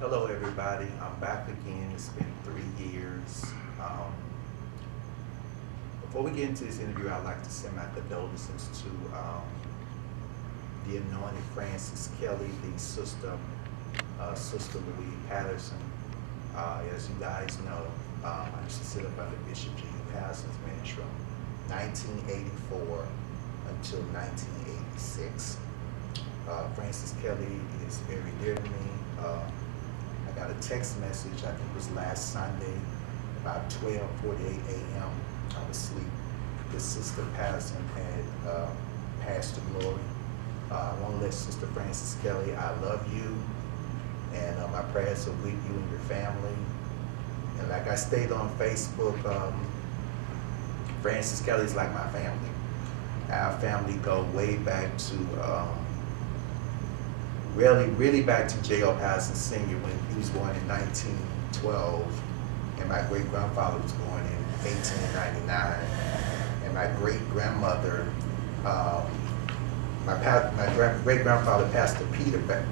Hello, everybody. I'm back again. It's been 3 years. Before we get into this interview, I'd like to send my condolences to the anointed Francis Kelly, the sister Louise Patterson. As you guys know, I used to sit up under Bishop G. Patterson's ministry from 1984 until 1986. Francis Kelly is very dear to me. I got a text message, I think it was last Sunday, about 12:48 a.m. I was asleep. This Sister Patterson had passed to glory. I want to let Sister Francis Kelly, I love you, and my prayers are with you and your family. And like I stated on Facebook, Francis Kelly is like my family. Our family go way back to really back to J.O. Patterson Sr. when he was born in 1912, and my great-grandfather was born in 1899, and my great-grandmother, my great-grandfather, Pastor Peter Baker,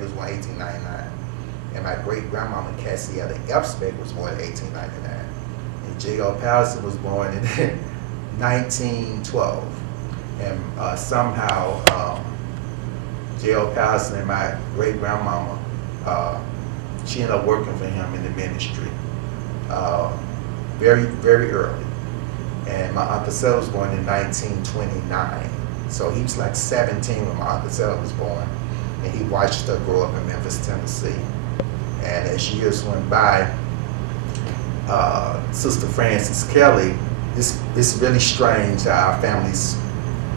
was born in 1899, and my great-grandmama, Cassietta Epsbeck, was born in 1899, and J.O. Patterson was born in 1912, and somehow J.O. Patterson and my great-grandmama, she ended up working for him in the ministry very early. And my Uncle Seth was born in 1929. So he was like 17 when my Uncle Seth was born. And he watched her grow up in Memphis, Tennessee. And as years went by, Sister Francis Kelly, it's really strange how our families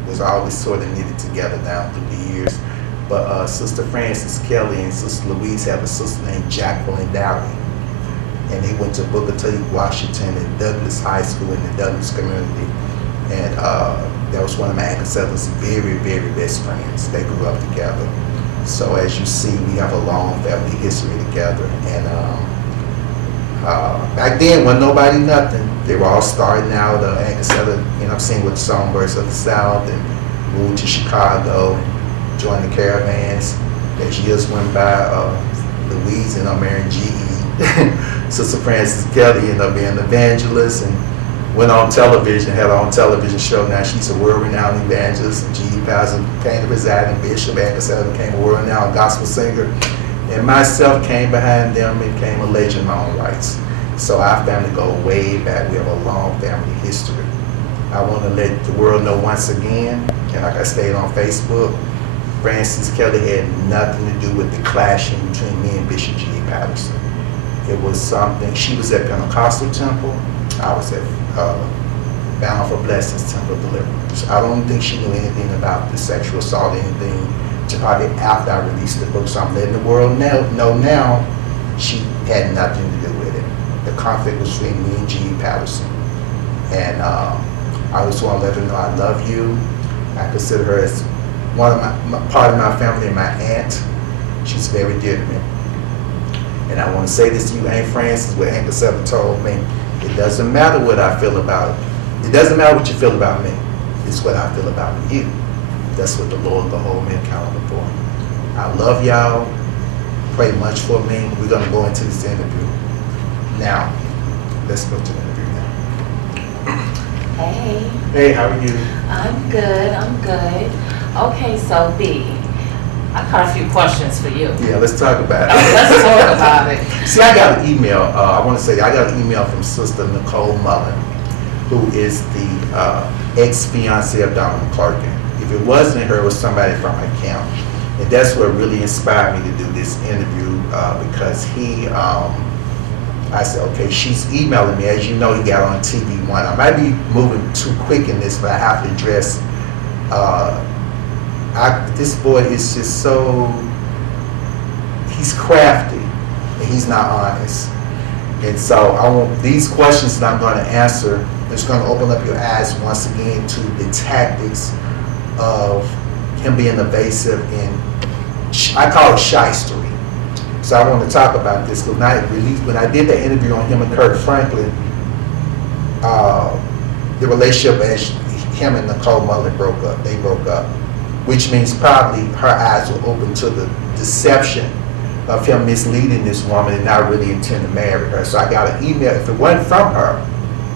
was always sort of knitted together down through the years. But Sister Francis Kelly and Sister Louise have a sister named Jacqueline Downey. And they went to Booker T. Washington and Douglas High School in the Douglas community. And that was one of my Uncle Seth's very best friends. They grew up together. So as you see, we have a long family history together. And back then, when nobody nothing, they were all starting out. Uncle Seth, singing with the Songbirds of the South, and moved to Chicago. Joined the caravans. As years went by, Louise ended up marrying G.E. Sister Francis Kelly ended up being an evangelist and went on television, had her own television show. Now she's a world-renowned evangelist, and G.E. Patterson came to reside in Bishop. Angus became a world-renowned gospel singer. And myself came behind them and became a legend in my own rights. So our family go way back. We have a long family history. I want to let the world know once again, and like I stated on Facebook, Francis Kelly had nothing to do with the clashing between me and Bishop G. Patterson. It was something, she was at Pentecostal Temple, I was at Bound for Blessings Temple of Deliverance. I don't think she knew anything about the sexual assault or anything until probably after I released the book. So I'm letting the world know now she had nothing to do with it. The conflict was between me and G. Patterson. And I just want to let her know I love you. I consider her as one of my part of my family, and my aunt. She's very dear to me. And I want to say this to you, Aunt Francis, what Uncle Seth told me. It doesn't matter what I feel about it. It doesn't matter what you feel about me. It's what I feel about you. That's what the Lord will hold me accountable for. I love y'all. Pray much for me. We're going to go into this interview. Now, let's go to the interview now. Hey. Hey, how are you? I'm good. Okay, so B, I got a few questions for you. Yeah, let's talk about it. Let's talk about it. See, I got an email. I want to say I got an email from Sister Nicole Mullen, who is the ex-fiancée of Donald McClurkin. If it wasn't her, it was somebody from my camp. And that's what really inspired me to do this interview because I said, okay, she's emailing me. As you know, he got on TV One. I might be moving too quick in this, but I have to address this boy is just so, he's crafty and he's not honest. And so I want these questions that I'm going to answer, it's going to open up your eyes once again to the tactics of him being evasive and I call it shystery. So I want to talk about this because when I did the interview on him and Kirk Franklin, the relationship as him and Nicole Mullen broke up. They broke up, which means probably her eyes were open to the deception of him misleading this woman and not really intend to marry her. So I got an email. If it wasn't from her,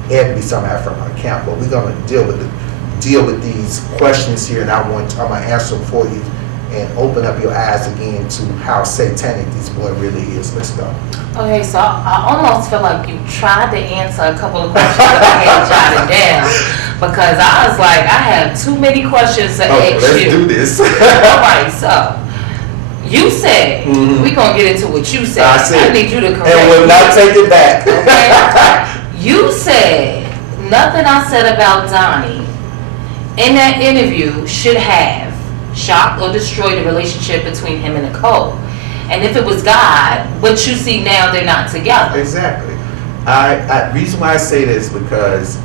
it had to be somehow from her account. But we're going to deal with these questions here, and I'm going to answer them for you and open up your eyes again to how satanic this boy really is. Let's go. Okay, so I almost feel like you tried to answer a couple of questions that I had jotted down, because I was like, I have too many questions to ask let's you. do this. All right, so you said, we're going to get into what you said. I need you to correct and we'll me. not take it back. Okay? You said nothing I said about Donnie in that interview should have shocked or destroyed the relationship between him and Nicole. And if it was God, what you see now, they're not together. Exactly. Reason why I say this is because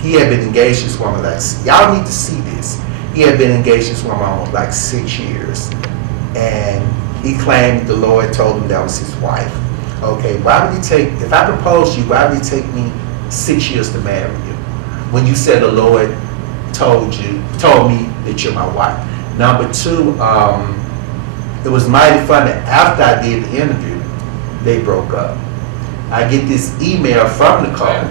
he had been engaged to this woman y'all need to see this. He had been engaged to this woman almost like 6 years. And he claimed the Lord told him that was his wife. Okay, why would if I proposed you, why would it take me 6 years to marry you? When you said the Lord told me that you're my wife. Number two, it was mighty funny. After I did the interview, they broke up. I get this email from Nicole.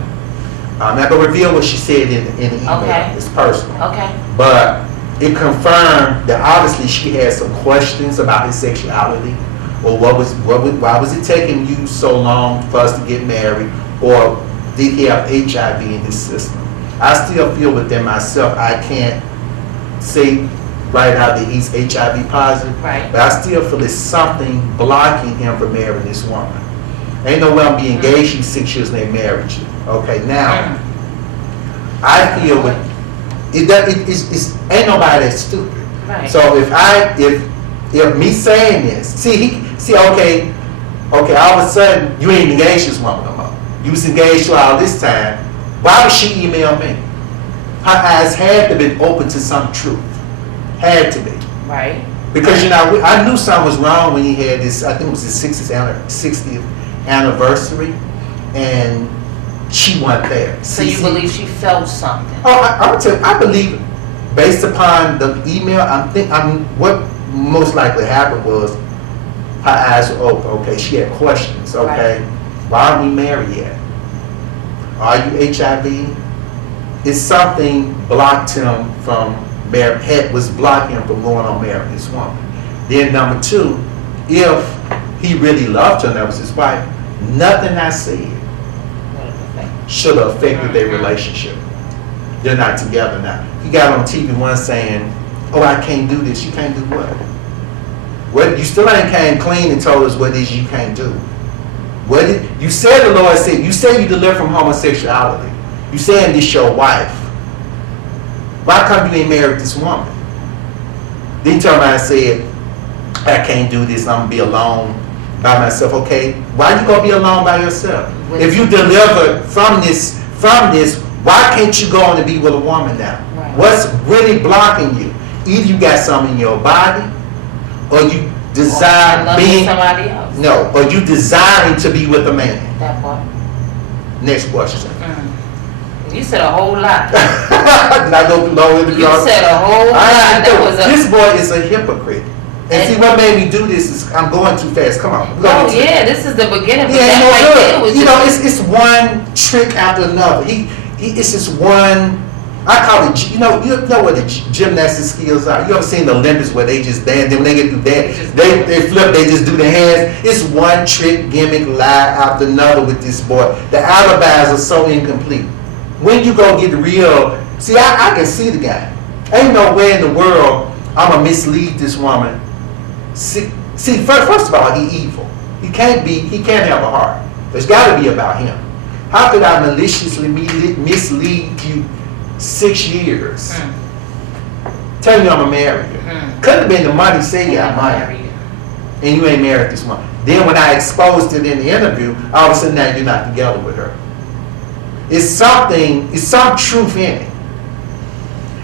I'm not going to reveal what she said in the email. Okay. It's personal. Okay. But it confirmed that obviously she had some questions about his sexuality, or why was it taking you so long for us to get married, or did he have HIV in his system? I still feel within myself, I can't say right now that he's HIV positive, right, but I still feel there's something blocking him from marrying this woman. Ain't no way I'm being engaged in 6 years and they married you. Okay, now I feel it's ain't nobody that's stupid. right. So if me saying this, okay, all of a sudden you ain't engaged to this woman no more. You was engaged to her all this time. Why would she email me? Her eyes had to be open to some truth. Had to be. Right. Because I knew something was wrong when he had this. I think it was his 60th anniversary, and she wasn't there. So you believe she felt something? Oh, I'm gonna tell you, I believe, based upon the email, what most likely happened was her eyes were open. Okay, she had questions. Okay, Right. Why aren't we married yet? Are you HIV? It's something blocked him from was blocking him from going on marrying this woman. Then number two, if he really loved her and that was his wife, nothing I said should have affected their relationship. They're not together now. He got on TV once saying, "Oh, I can't do this." You can't do what? What? You still ain't came clean and told us what it is you can't do. What you said? The Lord said you say you deliver from homosexuality. You saying this your wife. Why come you ain't married this woman? Then turn around and said, "I can't do this. I'm gonna be alone by myself." Okay, why you gonna be alone by yourself? If you deliver from this, why can't you go on to be with a woman now? Right. What's really blocking you? Either you got something in your body, or you desire being somebody else. No, or you desiring to be with a man. That part. Next question. You said a whole lot. Did I go low in the You said a whole lot. This boy is a hypocrite. And see, what made me do this is I'm going too fast. Come on. Oh yeah, this is the beginning. Yeah, it's one trick after another. It's just one. I call it. You know what the gymnastic skills are. You ever seen the Olympics where they just dance? Then when they get through that, they flip. They just do their hands. It's one trick, gimmick, lie after another with this boy. The alibis are so incomplete. When you go get the real, see, I can see the guy. Ain't no way in the world I'm gonna mislead this woman. See, first of all, he evil. He can't have a heart. There's got to be about him. How could I maliciously mislead you 6 years? Tell you I'm gonna marry you. Could have been the money saying I'm married you, and you ain't married this woman. Then when I exposed it in the interview, all of a sudden now you're not together with her. It's some truth in it.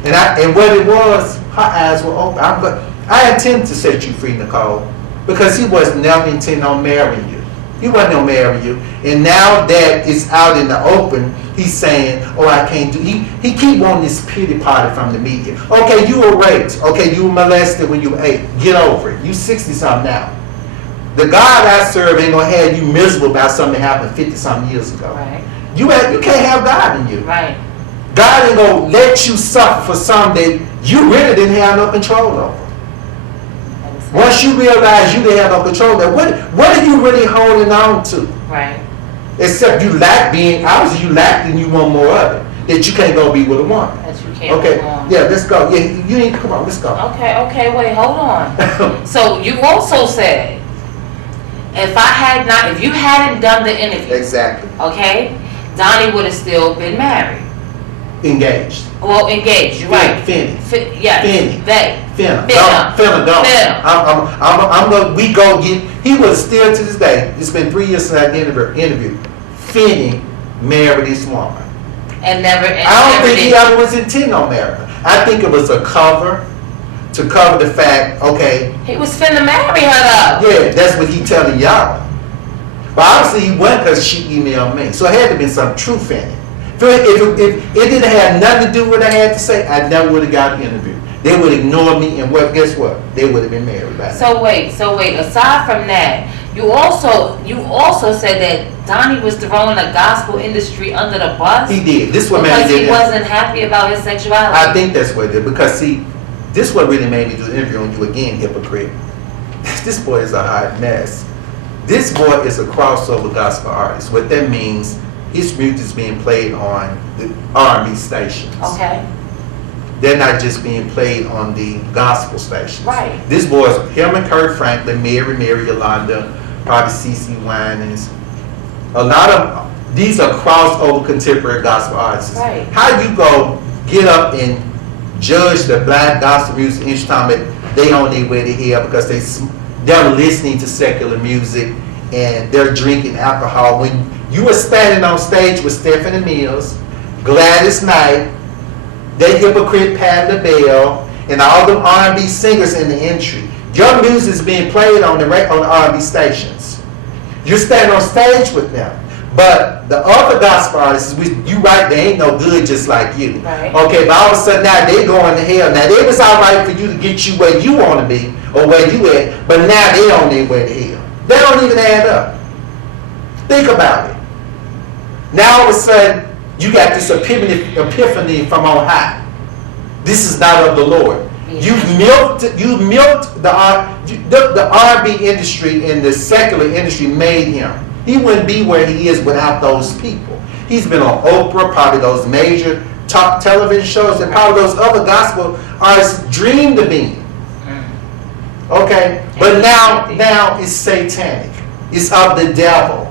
And what it was, her eyes were open. I intended to set you free, Nicole, because he was never intending on marrying you. He wasn't gonna marry you. And now that it's out in the open, he's saying, "Oh, I can't do." He keep wanting this pity party from the media. Okay, you were raped. Okay, you were molested when you were 8. Get over it. You 60-something now. The God I serve ain't gonna have you miserable about something that happened 50-something years ago. Right. You can't have God in you. Right. God ain't gonna let you suffer for something that you really didn't have no control over. Once you realize you didn't have no control over, what are you really holding on to? Right. Except you lack being, obviously you lack and you want more of it. That you can't go be with a woman. That you can't Okay, move on. yeah, let's go. Yeah, you need to come on, let's go. Okay, wait, hold on. So you also said, if you hadn't done the interview, Exactly. okay, Donnie would have still been married. Engaged. Well, engaged, you're right. Finna. Yes, Finna. they. Finna. Finna. We go get, he was still to this day, it's been 3 years since I did the interview, Finna married this woman. And never. I don't think he ever was intending on marrying her. I think it was a cover to cover the fact, okay. He was finna marry her though. Yeah, that's what he telling y'all. But obviously he wasn't because she emailed me. So it had to be some truth in it. If it didn't have nothing to do with what I had to say, I never would have got the interview. They would ignore me and guess what? They would have been married by now. So wait. Aside from that, you also said that Donnie was throwing the gospel industry under the bus. He did. This what made because me he wasn't happy about his sexuality. I think that's what it did. Because see, this what really made me do the interview on you again, hypocrite. This boy is a hot mess. This boy is a crossover gospel artist. What that means, his music is being played on the R&B stations. Okay. They're not just being played on the gospel stations. Right. This boy's him and Kurt Franklin, Mary Yolanda, probably CC Winans. A lot of these are crossover contemporary gospel artists. Right. How you go get up and judge the black gospel music each time they on their way to hell because they're listening to secular music and they're drinking alcohol when you were standing on stage with Stephanie Mills, Gladys Knight, that hypocrite Patti LaBelle, and all them R&B singers in the entry. Your music is being played on the R&B stations. You're standing on stage with them. But the other gospel artists, you right, they ain't no good just like you. Right. Okay, but all of a sudden now they going to hell. Now it was all right for you to get you where you want to be or where you at, but now they on their way to hell. They don't even add up. Think about it. Now all of a sudden you got this epiphany from on high. This is not of the Lord. You milked the R&B industry and the secular industry made him. He wouldn't be where he is without those people. He's been on Oprah, probably those major top television shows that probably those other gospel artists dreamed of being. Okay? But now it's satanic. It's of the devil.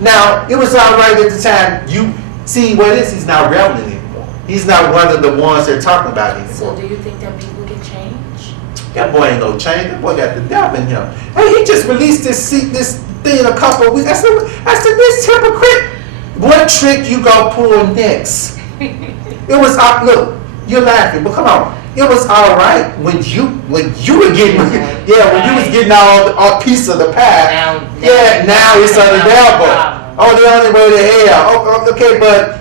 Now, it was all right at the time. You see what it is? He's not relevant anymore. He's not one of the ones they're talking about anymore. So do you think that people can change? That boy ain't no change. That boy got the devil in him. Hey, he just released this thing in a couple of weeks. I said, this hypocrite. What trick you gonna pull next? It was look, you're laughing, but come on. It was all right when you were getting when you was getting all piece of the pie. Now it's on the devil. Oh, the only way to hell. Oh, okay, but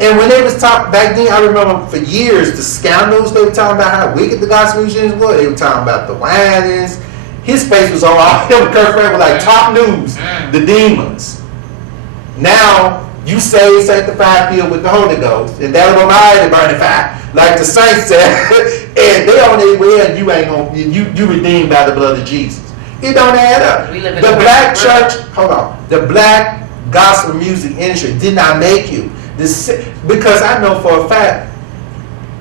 and when they was talking back then, I remember for years the scandals they were talking about how wicked the gospel musicians were. They were talking about the whinings. His face was on all him. Kurt Franklin was like top news. The demons. Now you say sanctified, filled with the Holy Ghost, and that of my to burn the fire, like the saints said. And they on their way, and you ain't gonna you redeemed by the blood of Jesus. It don't add up. The black church, hold on. The black gospel music industry did not make you. Because I know for a fact,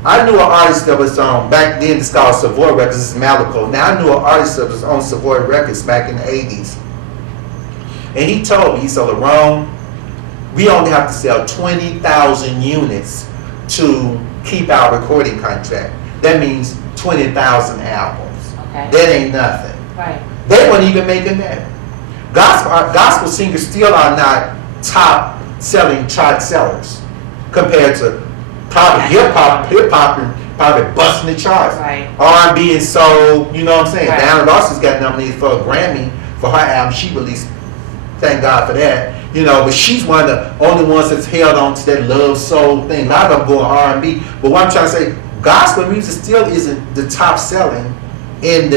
I knew an artist that was on, back then it's called Savoy Records, this is Malachi. Now I knew an artist that was on Savoy Records back in the 80s. And he told me, he said, Lerone, we only have to sell 20,000 units to keep our recording contract. That means 20,000 albums. Okay. That ain't nothing. Right. They weren't even making that. Gospel singers still are not top selling chart sellers compared to probably hip hop probably busting the charts. Right. R&B and soul, you know what I'm saying? Right. Diana Ross has got nominated for a Grammy for her album she released. Thank God for that. You know, but she's one of the only ones that's held on to that love soul thing. A lot of them going R&B. But what I'm trying to say, gospel music still isn't the top selling in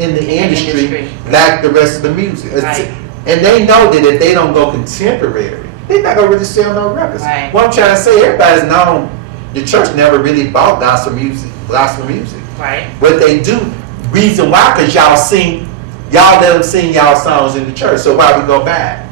in the industry industry. like the rest of the music. Right. And they know that if they don't go contemporary, they're not gonna really sell no records. Right. What I'm trying to say, everybody's known the church never really bought gospel music. Right. What they do, reason why, because y'all let them sing y'all songs in the church. So why we go back?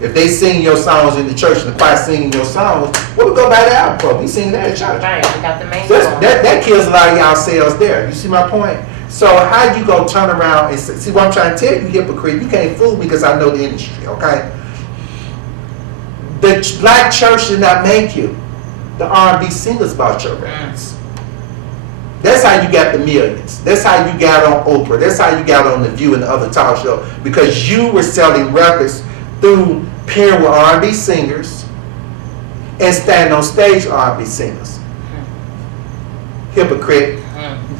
If they sing your songs in the church and the choir singing your songs, what we go by the album for? We sing that at church. Right. We got the main So song. that kills a lot of y'all sales there. You see my point? So how you go turn around and see what I'm trying to tell you, hypocrite? You can't fool me because I know the industry, okay? The black church did not make you. The R&B singers bought your records. That's how you got the millions. That's how you got on Oprah. That's how you got on The View and the other talk show, because you were selling records through pairing with R&B singers and standing on stage R&B singers. Hypocrite.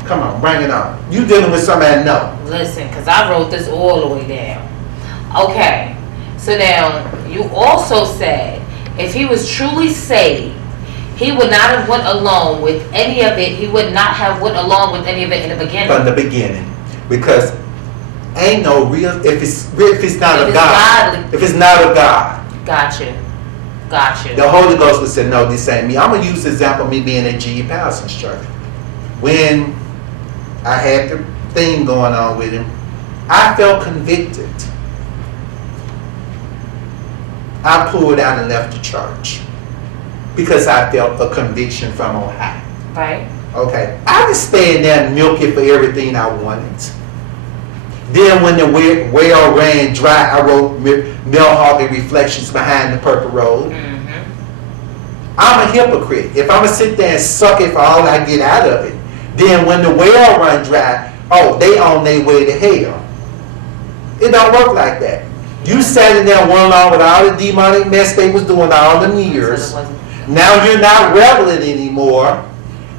Come on, bring it on. You dealing with somebody I know. Listen, because I wrote this all the way down. Okay, so now you also said if he was truly saved, he would not have went along with any of it. He would not have went along with any of it in the beginning. From the beginning, because ain't no real if it's not If of it's God. godly. If it's not of God, Gotcha. the Holy Ghost would say, no, this ain't me. I'm gonna use the example of me being at G.E. Patterson's church. When I had the thing going on with him, I felt convicted. I pulled out and left the church because I felt a conviction from on high. Right. Okay, I was staying there and milk it for everything I wanted. Then when the well ran dry, I wrote Malehogany Reflections Behind the Purple Robe. I'm a hypocrite. If I'm going to sit there and suck it for all I get out of it, then when the well run dry, oh, they on their way to hell. It don't work like that. You sat in there one along with all the demonic mess they was doing all them years. Now you're not reveling anymore.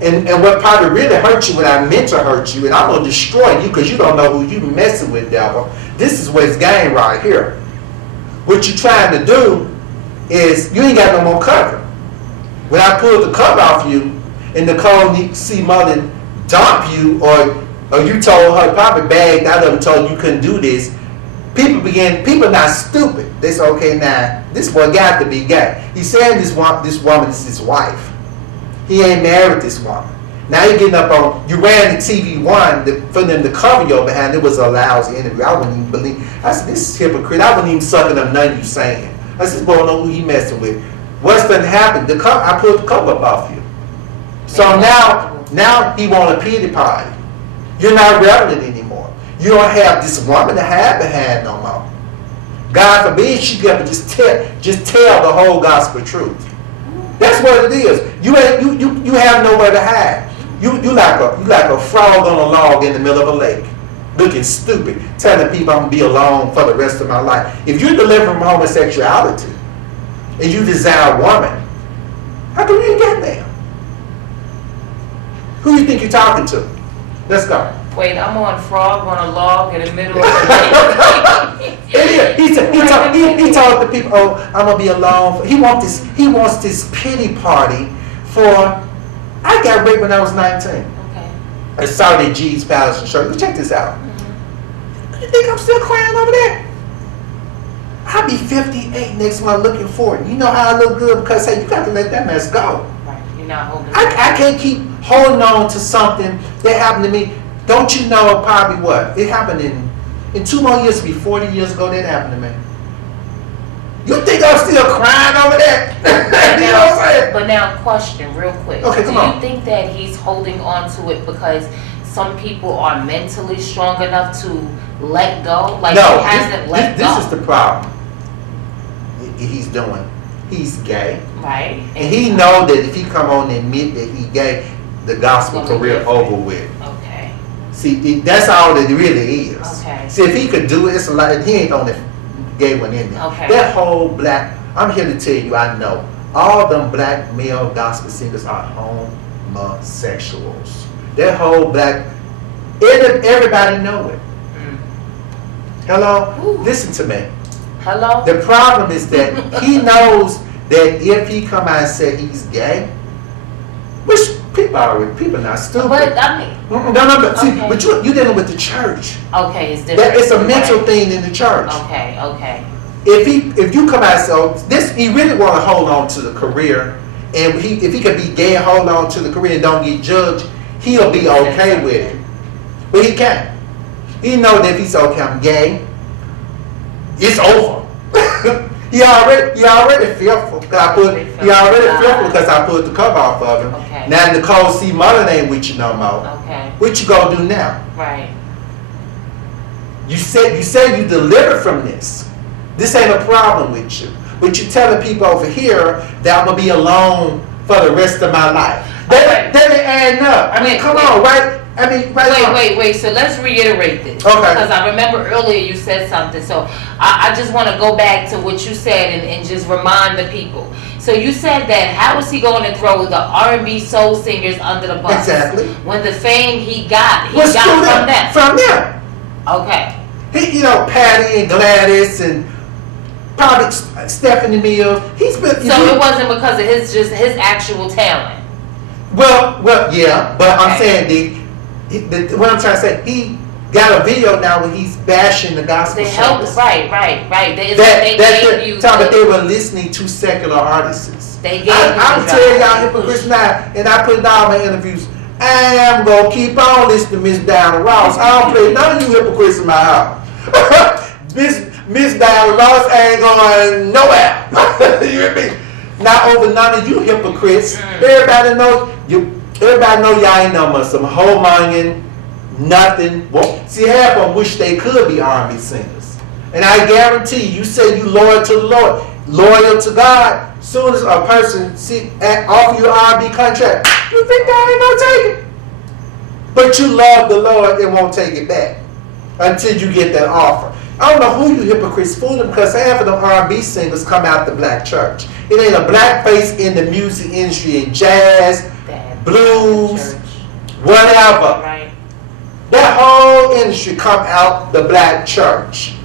And what probably really hurt you when I meant to hurt you, and I'm going to destroy you because you don't know who you messing with, devil. This is what's game right here. What you're trying to do is you ain't got no more cover. When I pulled the cover off you and Nicole C. Mullen dumped you, or you told her, probably bagged out of and told you couldn't do this, people not stupid. They say, okay, now, this boy got to be gay. He's saying this woman is his wife. He ain't married this woman. Now you getting up on, you ran the TV one for them to cover your behind. It was a lousy interview. I wouldn't even believe. I said, this is hypocrite. I wouldn't even sucking up nothing you saying. I said, boy, know who he messing with. What's going to happen? I put the cover up off you. So now he want a pity party. You're not reveling anymore. You don't have this woman to hide behind no more. God forbid she get to just tell the whole gospel truth. That's what it is. You have nowhere to hide. You like a frog on a log in the middle of a lake, looking stupid, telling people I'm gonna be alone for the rest of my life. If you're delivering from homosexuality and you desire a woman, how come you ain't get there? Who you think you're talking to? Let's go. Wait, I'm on frog on a log in the middle of the lake. He told the people, oh, I'm gonna be alone. He wants this pity party for. I got raped when I was 19. Okay. I saw the G's Palace and Church. Check this out. You think I'm still crying over that? I'll be 58 next month looking forward. You know how I look good because hey, you got to let that mess go. Right. You're not holding. I can't keep holding on to something that happened to me. Don't you know probably what? It happened in 2 more years, be 40 years ago that happened to me. You think I'm still crying over that? You know what I'm saying? But now, question real quick. Okay, come on. Do you think that he's holding on to it because some people are mentally strong enough to let go? Like No, he hasn't let this go. is the problem he's doing. He's gay. Right. And he know that if he come on and admit that he gay, the gospel It's gonna be career different. over with. Okay. See, that's all it really is. Okay. See, if he could do it, it's a lot. He ain't on the gay one in there. Okay. That whole black, I'm here to tell you, I know, all them black male gospel singers are homosexuals. That whole black, everybody know it. Hello? Ooh. Listen to me. Hello? The problem is that he knows that if he come out and say he's gay, which people already. People not stupid. But I mean, no, but see, okay. but you dealing with the church. Okay, it's different. It's a mental right. thing in the church. Okay. If you come out, so this, he really want to hold on to the career, and if he can be gay and hold on to the career and don't get judged, he'll be okay with it. But he can't. He know that if he's okay, I'm gay, it's over. he already fearful. He already fearful because I put the cover off of him. Okay. Now Nicole C. Mullen ain't with you no more. Okay. What you gonna do now? Right. You said you delivered from this. This ain't a problem with you. But you're telling people over here that I'm gonna be alone for the rest of my life. That ain't adding up. I mean, come on, right? I mean, right. Wait. So let's reiterate this. Okay. Because I remember earlier you said something. So I just want to go back to what you said and just remind the people. So you said that how is he going to throw the R&B soul singers under the bus? Exactly. When the fame he got from them. From them. Okay. He, Patti and Gladys and probably Stephanie Mills. He's been. So it wasn't because of his actual talent. Well, yeah, but okay. I'm saying what I'm trying to say, he got a video now where he's bashing the gospel. They helped, right. They were listening to secular artists. They gave. I'm telling y'all hypocrites now, and I put it all in my interviews. I am gonna keep on listening to Miss Diana Ross. I don't play none of you hypocrites in my house. Miss Diana Ross ain't going nowhere. You hear me? Not over none of you hypocrites. Everybody know y'all ain't no some homonging, nothing. Well, see, half of them wish they could be R&B singers. And I guarantee you say you loyal to the Lord, loyal to God. Soon as a person offer you an R&B contract, you think they ain't gonna take it. But you love the Lord and won't take it back until you get that offer. I don't know who you hypocrites fooling because half of them R&B singers come out the black church. It ain't a black face in the music industry, in jazz, blues, whatever. Right. That whole industry come out the black church.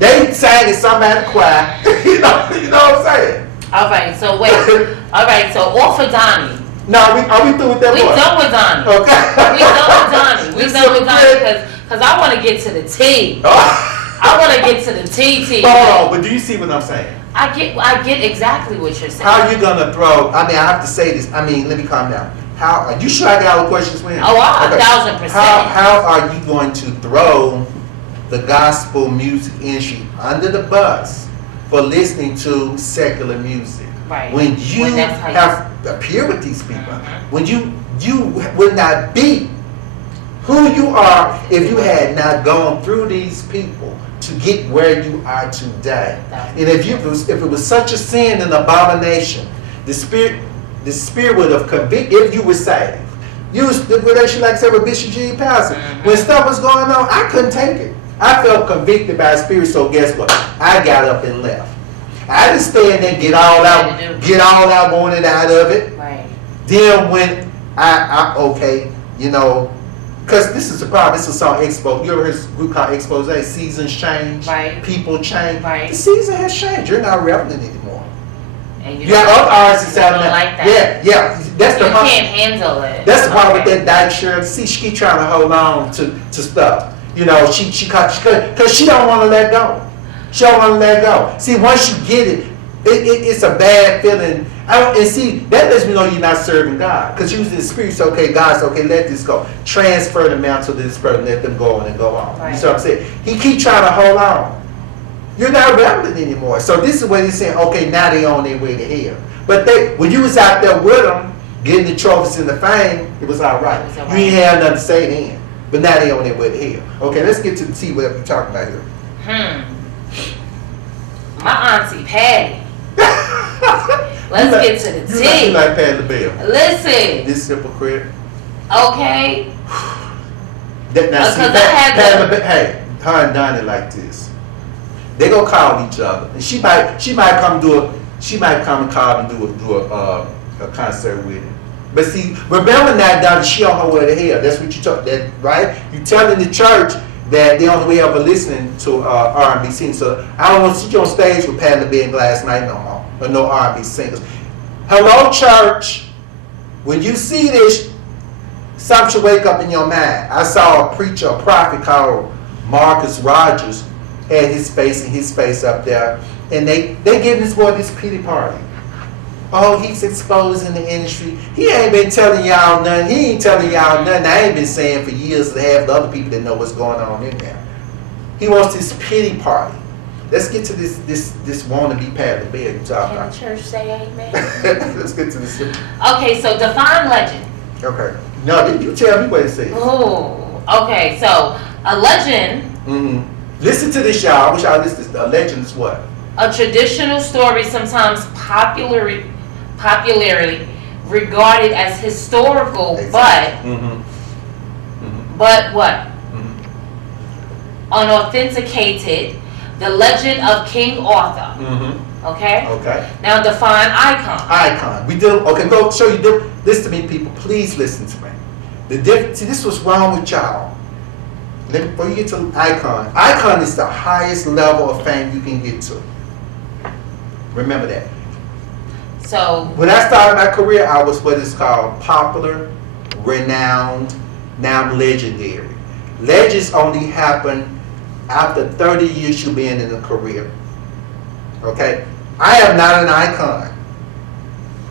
They sang in somebody's choir. you know what I'm saying? All right. So wait. All right. So off of Donnie. No, are we through with that? We done with Donnie. Okay. We done with Donnie because I want to get to the T. I want to get to the T. Oh, but do you see what I'm saying? I get exactly what you're saying. How are you gonna throw? I mean, I have to say this. I mean, let me calm down. How are you sure I got all the questions for him? Oh, 1,000%. How are you going to throw the gospel music industry under the bus for listening to secular music? Right. When you have appeared with these people, when you would not be who you are if you had not gone through these people to get where you are today. And if it was such a sin and abomination, the spirit would have convicted if you were saved. The relation, like I said, with Bishop G. Pastor. When stuff was going on, I couldn't take it. I felt convicted by the spirit, so guess what? I got up and left. I didn't stand there and get all out, going it out of it. Right. Then when I because this is the problem. This is a song Expo. You ever heard a group called Expose? Seasons change. Right. People change. Right. The season has changed. You're not relevant anymore. And you got other artists out there. Like that. Yeah. That's the problem. You can't handle it. That's the problem with that dyke shirt. See, she keep trying to hold on to stuff. Because she don't want to let go. She don't want to let go. See, once you get it, it's a bad feeling. And see, that lets me know you're not serving God. Because using the spirit, okay, God's okay, let this go. Transfer the mantle to this person, let them go on and go on. Right. You see what I'm saying? He keep trying to hold on. You're not relevant anymore. So this is what he's saying, okay, now they on their way to hell. But when you was out there with them, getting the trophies and the fame, it was all right. You ain't have nothing to say then. But now they on their way to hell. Okay, let's get to the T, whatever you're talking about here. My auntie Patti. Let's get to the T. You like Patti LaBelle. Listen. This hypocrite. Okay. Hey, her and Donnie like this. They gonna call each other, and she might come and call and do a concert with him. But see, remember now, Donnie, she on her way to hell. That's what you talk. That right? You telling the church that they on the way ever listening to R&B singers. So I don't want to see you on stage with Patti LaBelle and Glass Night no more, or no R&B singers. Hello, church. When you see this, something should wake up in your mind. I saw a preacher, a prophet called Marcus Rogers, had his face and his face up there, and they giving this boy this pity party. Oh, he's exposing the industry. He ain't been telling y'all nothing. He ain't telling y'all nothing. I ain't been saying for years to have the other people that know what's going on in there. He wants this pity party. Let's get to this wannabe Patti Labelle you talking Can about. the church say amen? Let's get to this. Okay, so define legend. Okay. No, you tell me what it says. Oh, okay. So a legend. Mm-hmm. Listen to this, y'all. I wish I listened to this. A legend is what? A traditional story, sometimes popularly regarded as historical, Exactly. but what? Mm-hmm. Unauthenticated. The legend of King Arthur. Mm-hmm. Okay. Okay. Now define icon. Icon. We do. Okay. Go show you. Listen to me, people. Please listen to me. See, this was wrong with y'all. Before you get to icon, icon is the highest level of fame you can get to. Remember that. So When I started my career, I was what is called popular, renowned, now I'm legendary. Legends only happen after 30 years you being in a career. Okay? I am not an icon.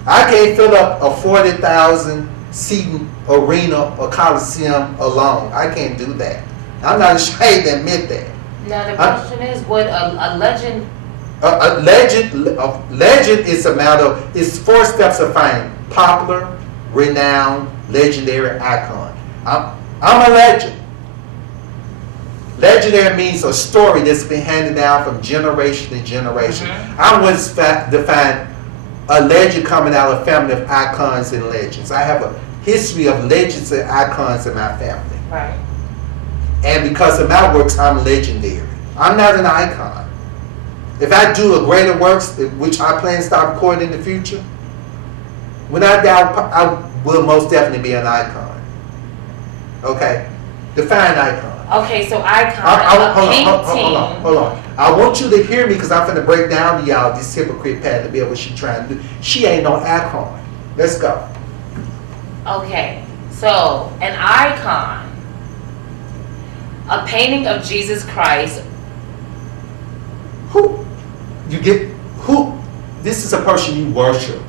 I can't fill up a 40,000 seating arena or coliseum alone. I can't do that. I'm not ashamed to admit that. now the question is, would a legend? A legend is a matter of, it's 4 steps of fame: popular, renowned, legendary, icon. I'm a legend. Legendary means a story that's been handed down from generation to generation. Mm-hmm. I would define a legend coming out of a family of icons and legends. I have a history of legends and icons in my family. Right. And because of my works, I'm legendary. I'm not an icon. If I do a greater works, which I plan to start recording in the future, when I die, I will most definitely be an icon. Okay? Define icon. Okay, so icon, Hold on. I want you to hear me because I'm going to break down to y'all this hypocrite Patti Labelle, what she trying to do. She ain't no icon. Let's go. Okay, so an icon, a painting of Jesus Christ. Who? This is a person you worship.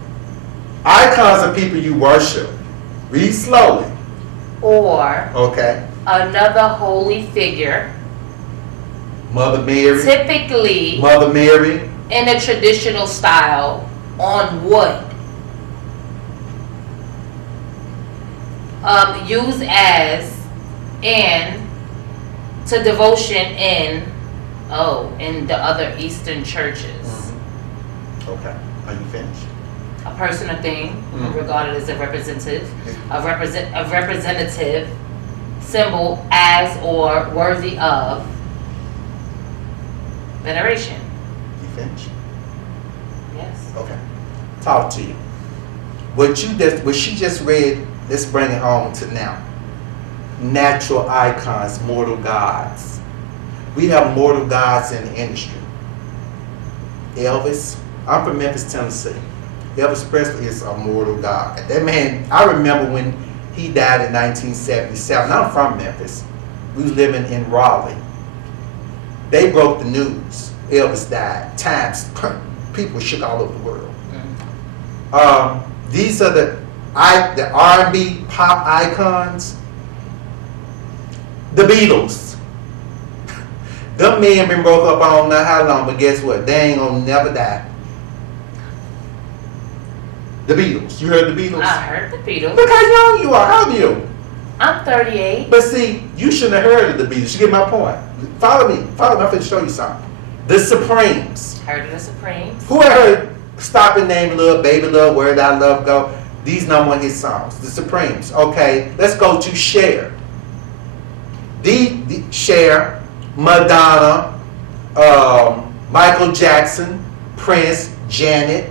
Icons are people you worship. Read slowly. Or Okay. another holy figure, Mother Mary. typically Mother Mary. in a traditional style on wood. Used as in to devotion in the other Eastern churches. Mm-hmm. Okay. Are you finished? A person or thing regarded as a representative symbol as or worthy of veneration. You finished? Yes. Okay. Talk to you. What she just read, let's bring it home to now. Natural icons, mortal gods. We have mortal gods in the industry. Elvis, I'm from Memphis, Tennessee. Elvis Presley is a mortal god. That man, I remember when he died in 1977. I'm from Memphis. We was living in Raleigh. They broke the news. Elvis died. People shook all over the world. These are the R&B pop icons. The Beatles. Them men been broke up I don't know how long, but guess what? They ain't gonna never die. The Beatles. You heard the Beatles? I heard the Beatles. Look how young you are. How old are you? I'm 38. But see, you shouldn't have heard of the Beatles. You get my point. Follow me. I'm going to show you something. The Supremes. Heard of the Supremes. Who heard Stop and Name Love, Baby Love, Where Did I Love Go? These number 1 hit songs. The Supremes. Okay, let's go to Cher. The Cher, Madonna, Michael Jackson, Prince, Janet.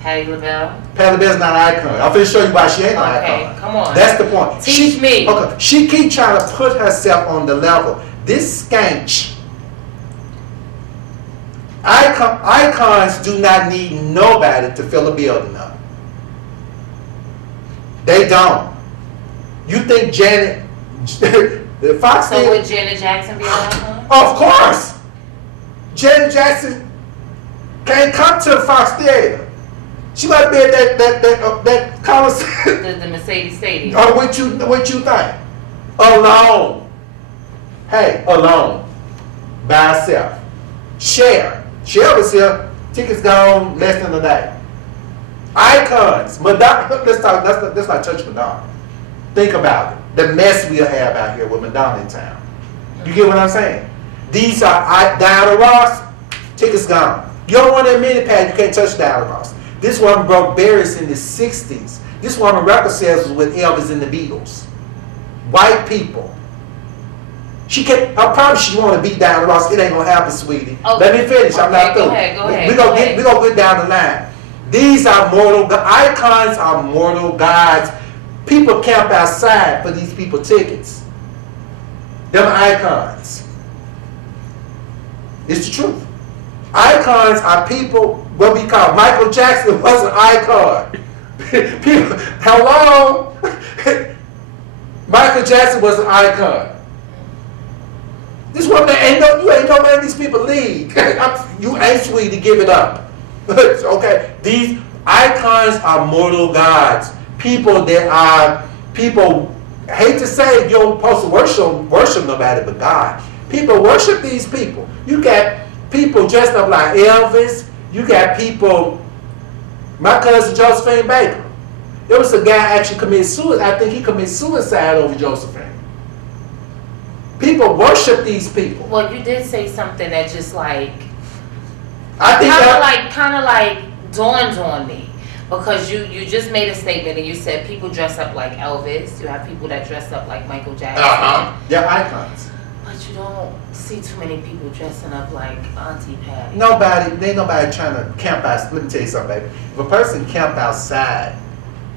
Patti Labelle. Patti Labelle's not an icon. I'm finna show you why she ain't an Okay, icon. come on. That's the point. Teach me. Okay, she keep trying to put herself on the level. This skank. Icons do not need nobody to fill a building up. They don't. You think Janet, Fox So would Janet Jackson be an icon? Of course. Janet Jackson can't come to the Fox Theater. She might be at that concert. The Mercedes Stadium. Or what you think? Alone. Hey, alone. By herself. Cher was here. Tickets gone less than a day. Icons. Madonna. Let's not touch Madonna. Think about it. The mess we'll have out here with Madonna in town. You get what I'm saying? These are Diana Ross. Tickets gone. You don't want that mini pad. You can't touch Diana Ross. This woman broke barriers in the 60s. This woman record sales was with Elvis and the Beatles. White people. I promise you want to beat Diana Ross. It ain't gonna happen, sweetie. Okay. Let me finish. I'm not through. Go ahead. We gonna get down the line. These are icons are mortal gods. People camp outside for these people tickets. Them icons. It's the truth. Icons are people, what we call Michael Jackson was an icon. People, hello? Michael Jackson was an icon. This woman you ain't no man these people lead. You ain't sweet to give it up. Okay? These icons are mortal gods. People hate to say you don't supposed to worship nobody but God. People worship these people. You got people dressed up like Elvis. You got people, my cousin Josephine Baker. There was a guy actually committed suicide. I think he committed suicide over Josephine. People worship these people. Well, you did say something that just like, I think kind of like dawned on me. Because you just made a statement and you said people dress up like Elvis. You have people that dress up like Michael Jackson. They're icons. But you don't see too many people dressing up like Auntie Patty. Ain't nobody trying to camp out. Let me tell you something, baby. If a person camp outside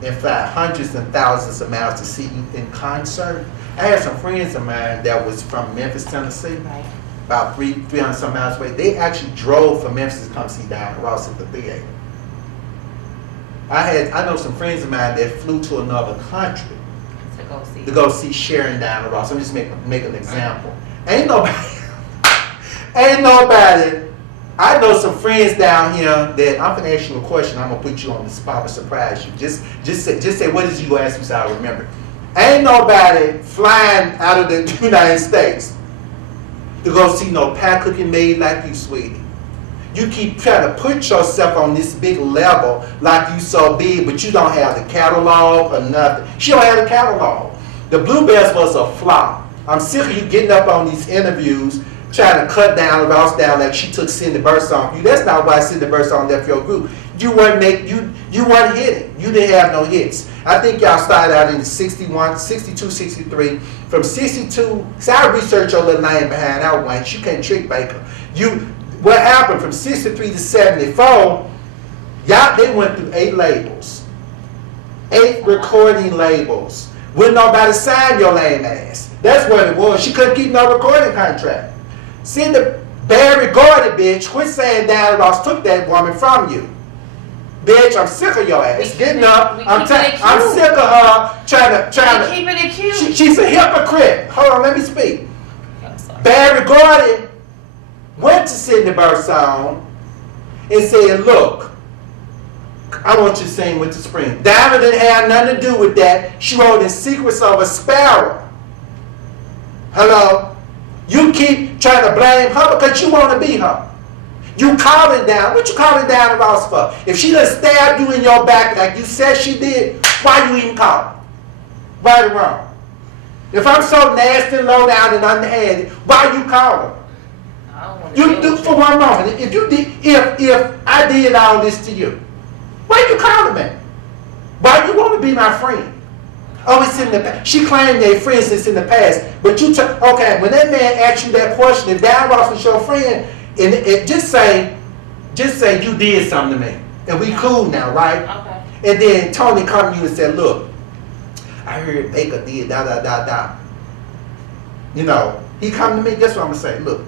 and fly hundreds and thousands of miles to see you in concert, I had some friends of mine that was from Memphis, Tennessee, right, about 300 some miles away. They actually drove from Memphis to come see Diana Ross at the theater. I know some friends of mine that flew to another country to go see Cher and Diana Ross. I'm just make an example. Ain't nobody. I know some friends down here that I'm gonna ask you a question. I'm gonna put you on the spot and surprise you. Just say what is you gonna ask me so I remember. Ain't nobody flying out of the United States to go see no pie cooking maid like you, sweetie. You keep trying to put yourself on this big level like you so big, but you don't have the catalog or nothing. She don't have the catalog. The Bluebells was a flop. I'm sick of you getting up on these interviews trying to cut down Ross down like she took Cindy Burst off you. That's not why Cindy Burst on left your group. You weren't hitting. You didn't have no hits. I think y'all started out in 61, 62, 63. From 62, see, I researched your little name behind that one. You can't trick Baker. What happened from 63 to 74, they went through 8 labels. 8 recording labels. Wouldn't nobody sign your lame ass. That's what it was. She couldn't keep no recording contract. See, the Barry Gordy bitch, quit saying Diana Ross took that woman from you. Bitch, I'm sick of your ass. Getting up. I'm sick of her trying to keeping it cute. She's a hypocrite. Hold on, let me speak. Barry Gordy went to Cindy Birdsong and said, look, I want you to sing with the spring. Diana didn't have nothing to do with that. She wrote in Secrets of a Sparrow. Hello? You keep trying to blame her because you want to be her. You calling down. What you calling down the Ross for? If she done stabbed you in your back like you said she did, why you even call? Right or wrong? If I'm so nasty, low down, and underhanded, why you calling? You do for one moment. If I did all this to you, why you calling me? Why you want to be my friend? Oh, it's in the past. She claimed they're friends. It's in the past. But you okay? When that man asked you that question, if Diana Ross was your friend, and just say you did something to me, and we cool now, right? Okay. And then Tony come to you and said, look, I heard Baker did da da da da. You know, he come to me. Guess what I'm gonna say? Look.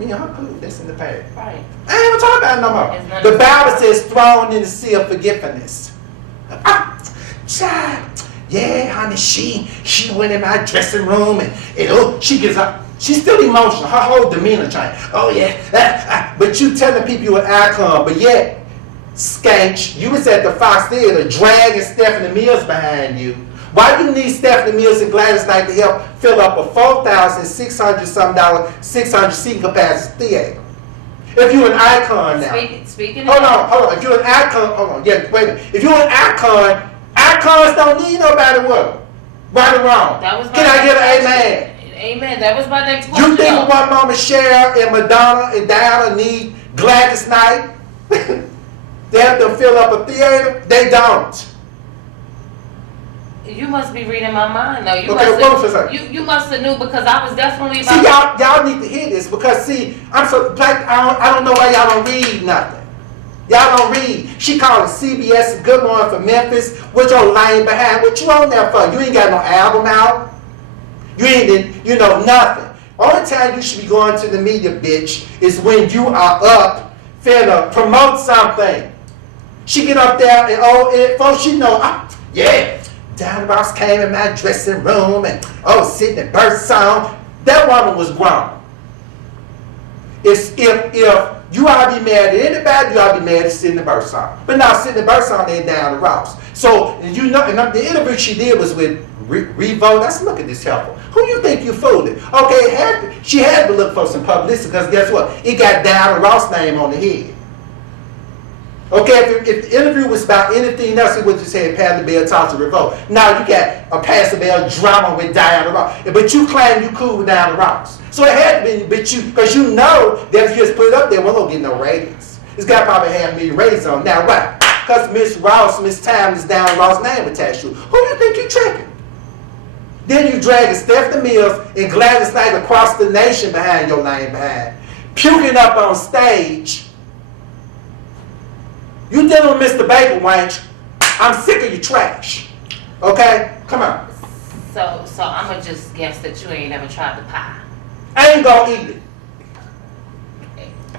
How cool? That's in the past. Right. I ain't even talking about it no more. The Bible says thrown in the sea of forgiveness. Child, yeah, honey, she went in my dressing room and oh, she gets up. She's still emotional. Her whole demeanor changed. Oh yeah, but you telling people you an icon, but yet, skank, you was at the Fox Theater dragging Stephanie Mills behind you. Why do you need Stephanie Mills and Gladys Knight to help fill up a $4,600 600 seating capacity theater? If you're an icon now. Speaking hold on. If you're an icon, hold on. Yeah, wait a minute. If you're an icon, icons don't need nobody what? Right or wrong? That was my Can I get an question. amen? Amen. That was my next question. You think what Mama Cher and Madonna and Diana need Gladys Knight? They have to fill up a theater? They don't. You must be reading my mind, though. You Okay, you must have knew, because I was definitely about. See, y'all need to hear this, because see, I'm so black. I don't know why y'all don't read nothing. Y'all don't read. She called it CBS Good Morning for Memphis. What your lane behind? What you on there for? You ain't got no album out. You ain't, nothing. Only time you should be going to the media, bitch, is when you are up finna promote something. She get up there and folks, she know, yeah. Diana Ross came in my dressing room and sitting in birth song. That woman was grown. If you ought to be mad at anybody, you ought to be mad at sitting in birth song. But now sitting in birth song ain't Diana Ross. So and the interview she did was with Revolt. Let's look at this helper. Who you think you fooling? Okay, she had to look for some publicity, because guess what? It got Diana Ross' name on the head. Okay, if the interview was about anything else, it would just say Patti Labelle talked to Revolt. Now you got a Patti Labelle drama with Diana Ross, but you claim you cool with Diana Ross. So it had to be, because you know that if you just put it up there, we're gonna get no ratings. It's got probably half a million ratings on. Now why? Because Miss Time is Diana Ross' name attached to it. Who do you think you tricking? Then you dragging Stephanie Mills and Gladys Knight across the nation behind your name behind, puking up on stage. You dealing with Mr. Baker, Wanch. I'm sick of your trash. Okay? Come on. So I'm going to just guess that you ain't never tried the pie. I ain't gonna eat it.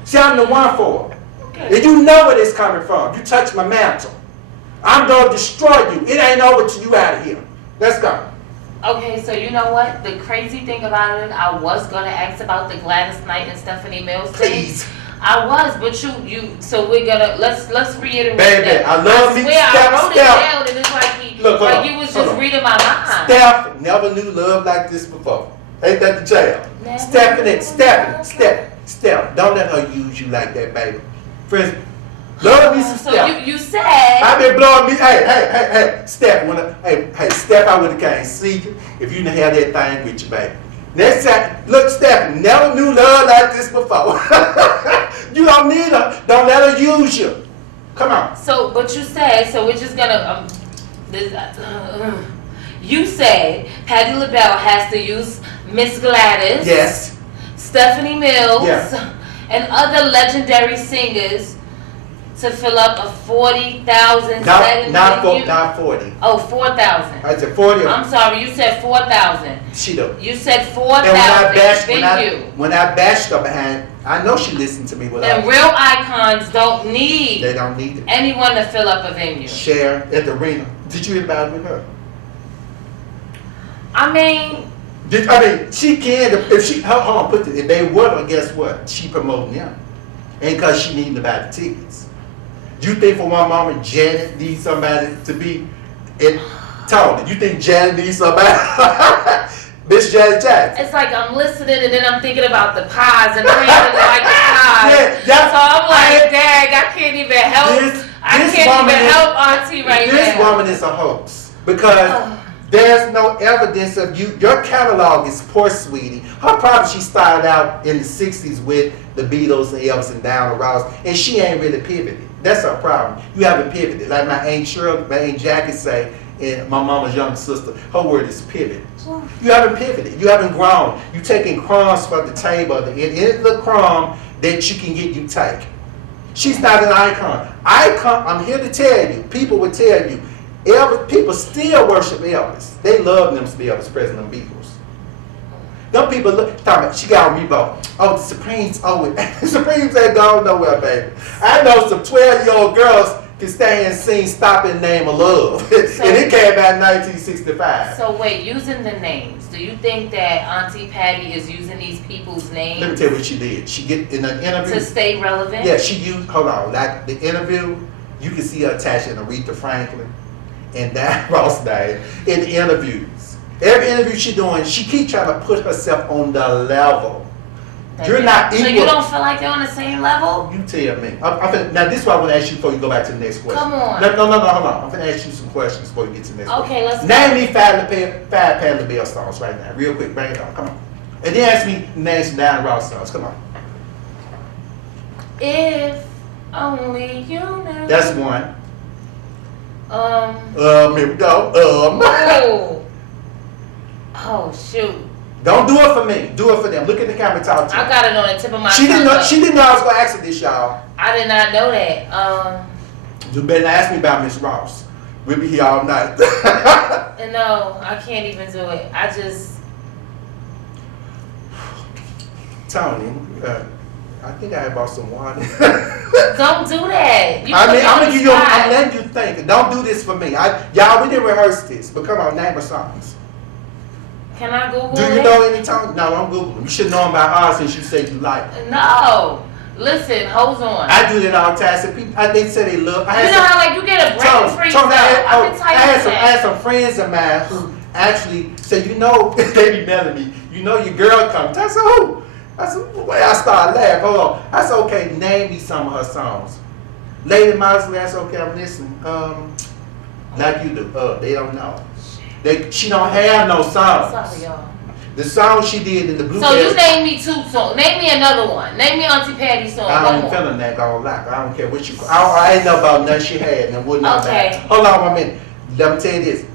See, I'm the one for it. Okay. And you know where this coming from. You touch my mantle. I'm gonna destroy you. It ain't over till you out of here. Let's go. Okay, so you know what? The crazy thing about it, I was going to ask about the Gladys Knight and Stephanie Mills thing. Please. I was, but so we're gonna let's reiterate Baby, that. I love me. I wrote it down, and it's like you was just reading my mind. Steph never knew love like this before. Ain't that the jail? Steph, don't let her use you like that, baby. Friends, love me some Steph. So you said I've been blowing me. Hey, Steph. Steph, I would have came see you if you didn't have that thing with you, baby. Next time, look, Steph, never knew love like this before. You don't need her. Don't let her use you. Come on. So, but you said, so we're just gonna, you said Patti Labelle has to use Miss Gladys. Yes. Stephanie Mills. Yeah. And other legendary singers to fill up a 40,000 setting. Not 40. Oh, 4,000. I said 40. I'm sorry, you said 4,000. She do. You said And 4,000 when I bashed her behind, I know she listened to me. And real icons don't need. They don't need it. Anyone to fill up a venue. Cher at the arena. Did you hear about it with her? I mean, she can. If she, hold on, put it. If they would, guess what? She promoting them, ain't because she needing to buy the tickets. You think for one moment Janet needs somebody to be Tony? You think Janet needs somebody? Miss Janet Jackson. It's like I'm listening and then I'm thinking about the pies and I'm even like the pies. Yeah, so I'm like, dang, I can't even help. I can't even help Auntie right now. This woman is a hoax because there's no evidence of you. Your catalog is poor, sweetie. Her probably she started out in the 60s with the Beatles and Elvis and Diana Ross, and she ain't really pivoted. That's her problem. You haven't pivoted. Like my Aunt Shirley, my Aunt Jackie say, and my mama's younger sister, her word is pivot. You haven't pivoted. You haven't grown. You taking crumbs from the table. Any little crumb that you can get, you take. She's not an icon. I'm here to tell you, people will tell you, Elvis, people still worship Elvis. They love them to be Elvis Presley and Beatles. Them people talking about, she got on Revolt. Oh, the Supremes, the Supremes ain't gone nowhere, baby. I know some 12-year-old girls can stay and sing Stop in the Name of Love. And it came out in 1965. So wait, using the names, do you think that Auntie Patti is using these people's names? Let me tell you what she did. She get in an interview. To stay relevant? Yeah, she used, hold on, like the interview, you can see her attaching Aretha Franklin and Diana Ross name in the interviews. Every interview she doing, she keep trying to put herself on the level. You're not equal. So you don't feel like they're on the same level? You tell me. Now this is what I want to ask you before you go back to the next question. Come on. No, hold on. I'm going to ask you some questions before you get to the next question. Okay, let's Name me five Patti Labelle songs right now. Real quick, bring it on. Come on. And then ask me name some Diana Ross songs. Come on. If only you knew. That's one. Here we go. Oh, shoot. Don't do it for me. Do it for them. Look at the camera and talk to I me. got it on the tip of my She didn't tongue. know. She didn't know I was gonna ask her this, y'all. I did not know that. You better not ask me about Miss Ross. We'll be here all night. No, I can't even do it. I just. Tony, I think I bought some water. Don't do that. You I'm put me on gonna the give you. spot. I'm letting you think. Don't do this for me. Y'all, we didn't rehearse this, but come on, name her songs. Can I Google Do it? you know any Tony? No, don't Google them. You should know them by heart since you say you like them. No. Listen, hold on. I do that all the time. So people, they say they love. You know how like you get a brain freeze? Tony, I I had some friends of mine who actually said, you know, they be mad at me. You know your girl coming. I said, who? I said, well, I started laughing. Hold on. I said, okay, name me some of her songs. Lady Mosley, I said, okay, I'm listening. Like you do. They don't know. She don't have no songs. Sorry, y'all. The song she did in the Blue. So you name me two songs. Name me another one. Name me Auntie Patti's song. I don't feeling that gonna lie. I don't care what you. I ain't know about nothing she had and wouldn't know Okay. about. Hold on 1 minute. Let me tell you this.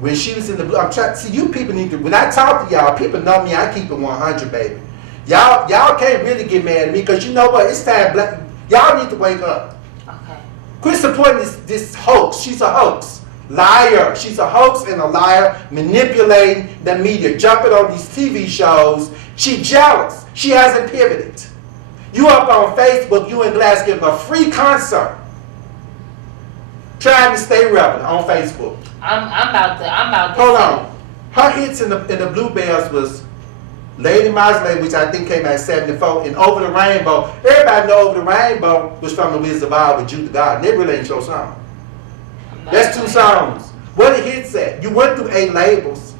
When she was in the Blue, I'm trying. See, you people need to. When I talk to y'all, people know me. I keep it 100, baby. Y'all can't really get mad at me because you know what? It's time. Y'all need to wake up. Okay. Quit supporting this hoax. She's a hoax. Liar. She's a hoax and a liar, manipulating the media, jumping on these TV shows. She's jealous. She hasn't pivoted. You up on Facebook, you and Glass giving a free concert, trying to stay relevant on Facebook. I'm about to. Hold on. Her hits in the Bluebells was Lady Mosley, which I think came out in 74, and Over the Rainbow. Everybody know Over the Rainbow was from the Wizard of Oz with Jude the God. They really ain't your song. That's 2 songs. Where the hits at? You went through 8 labels.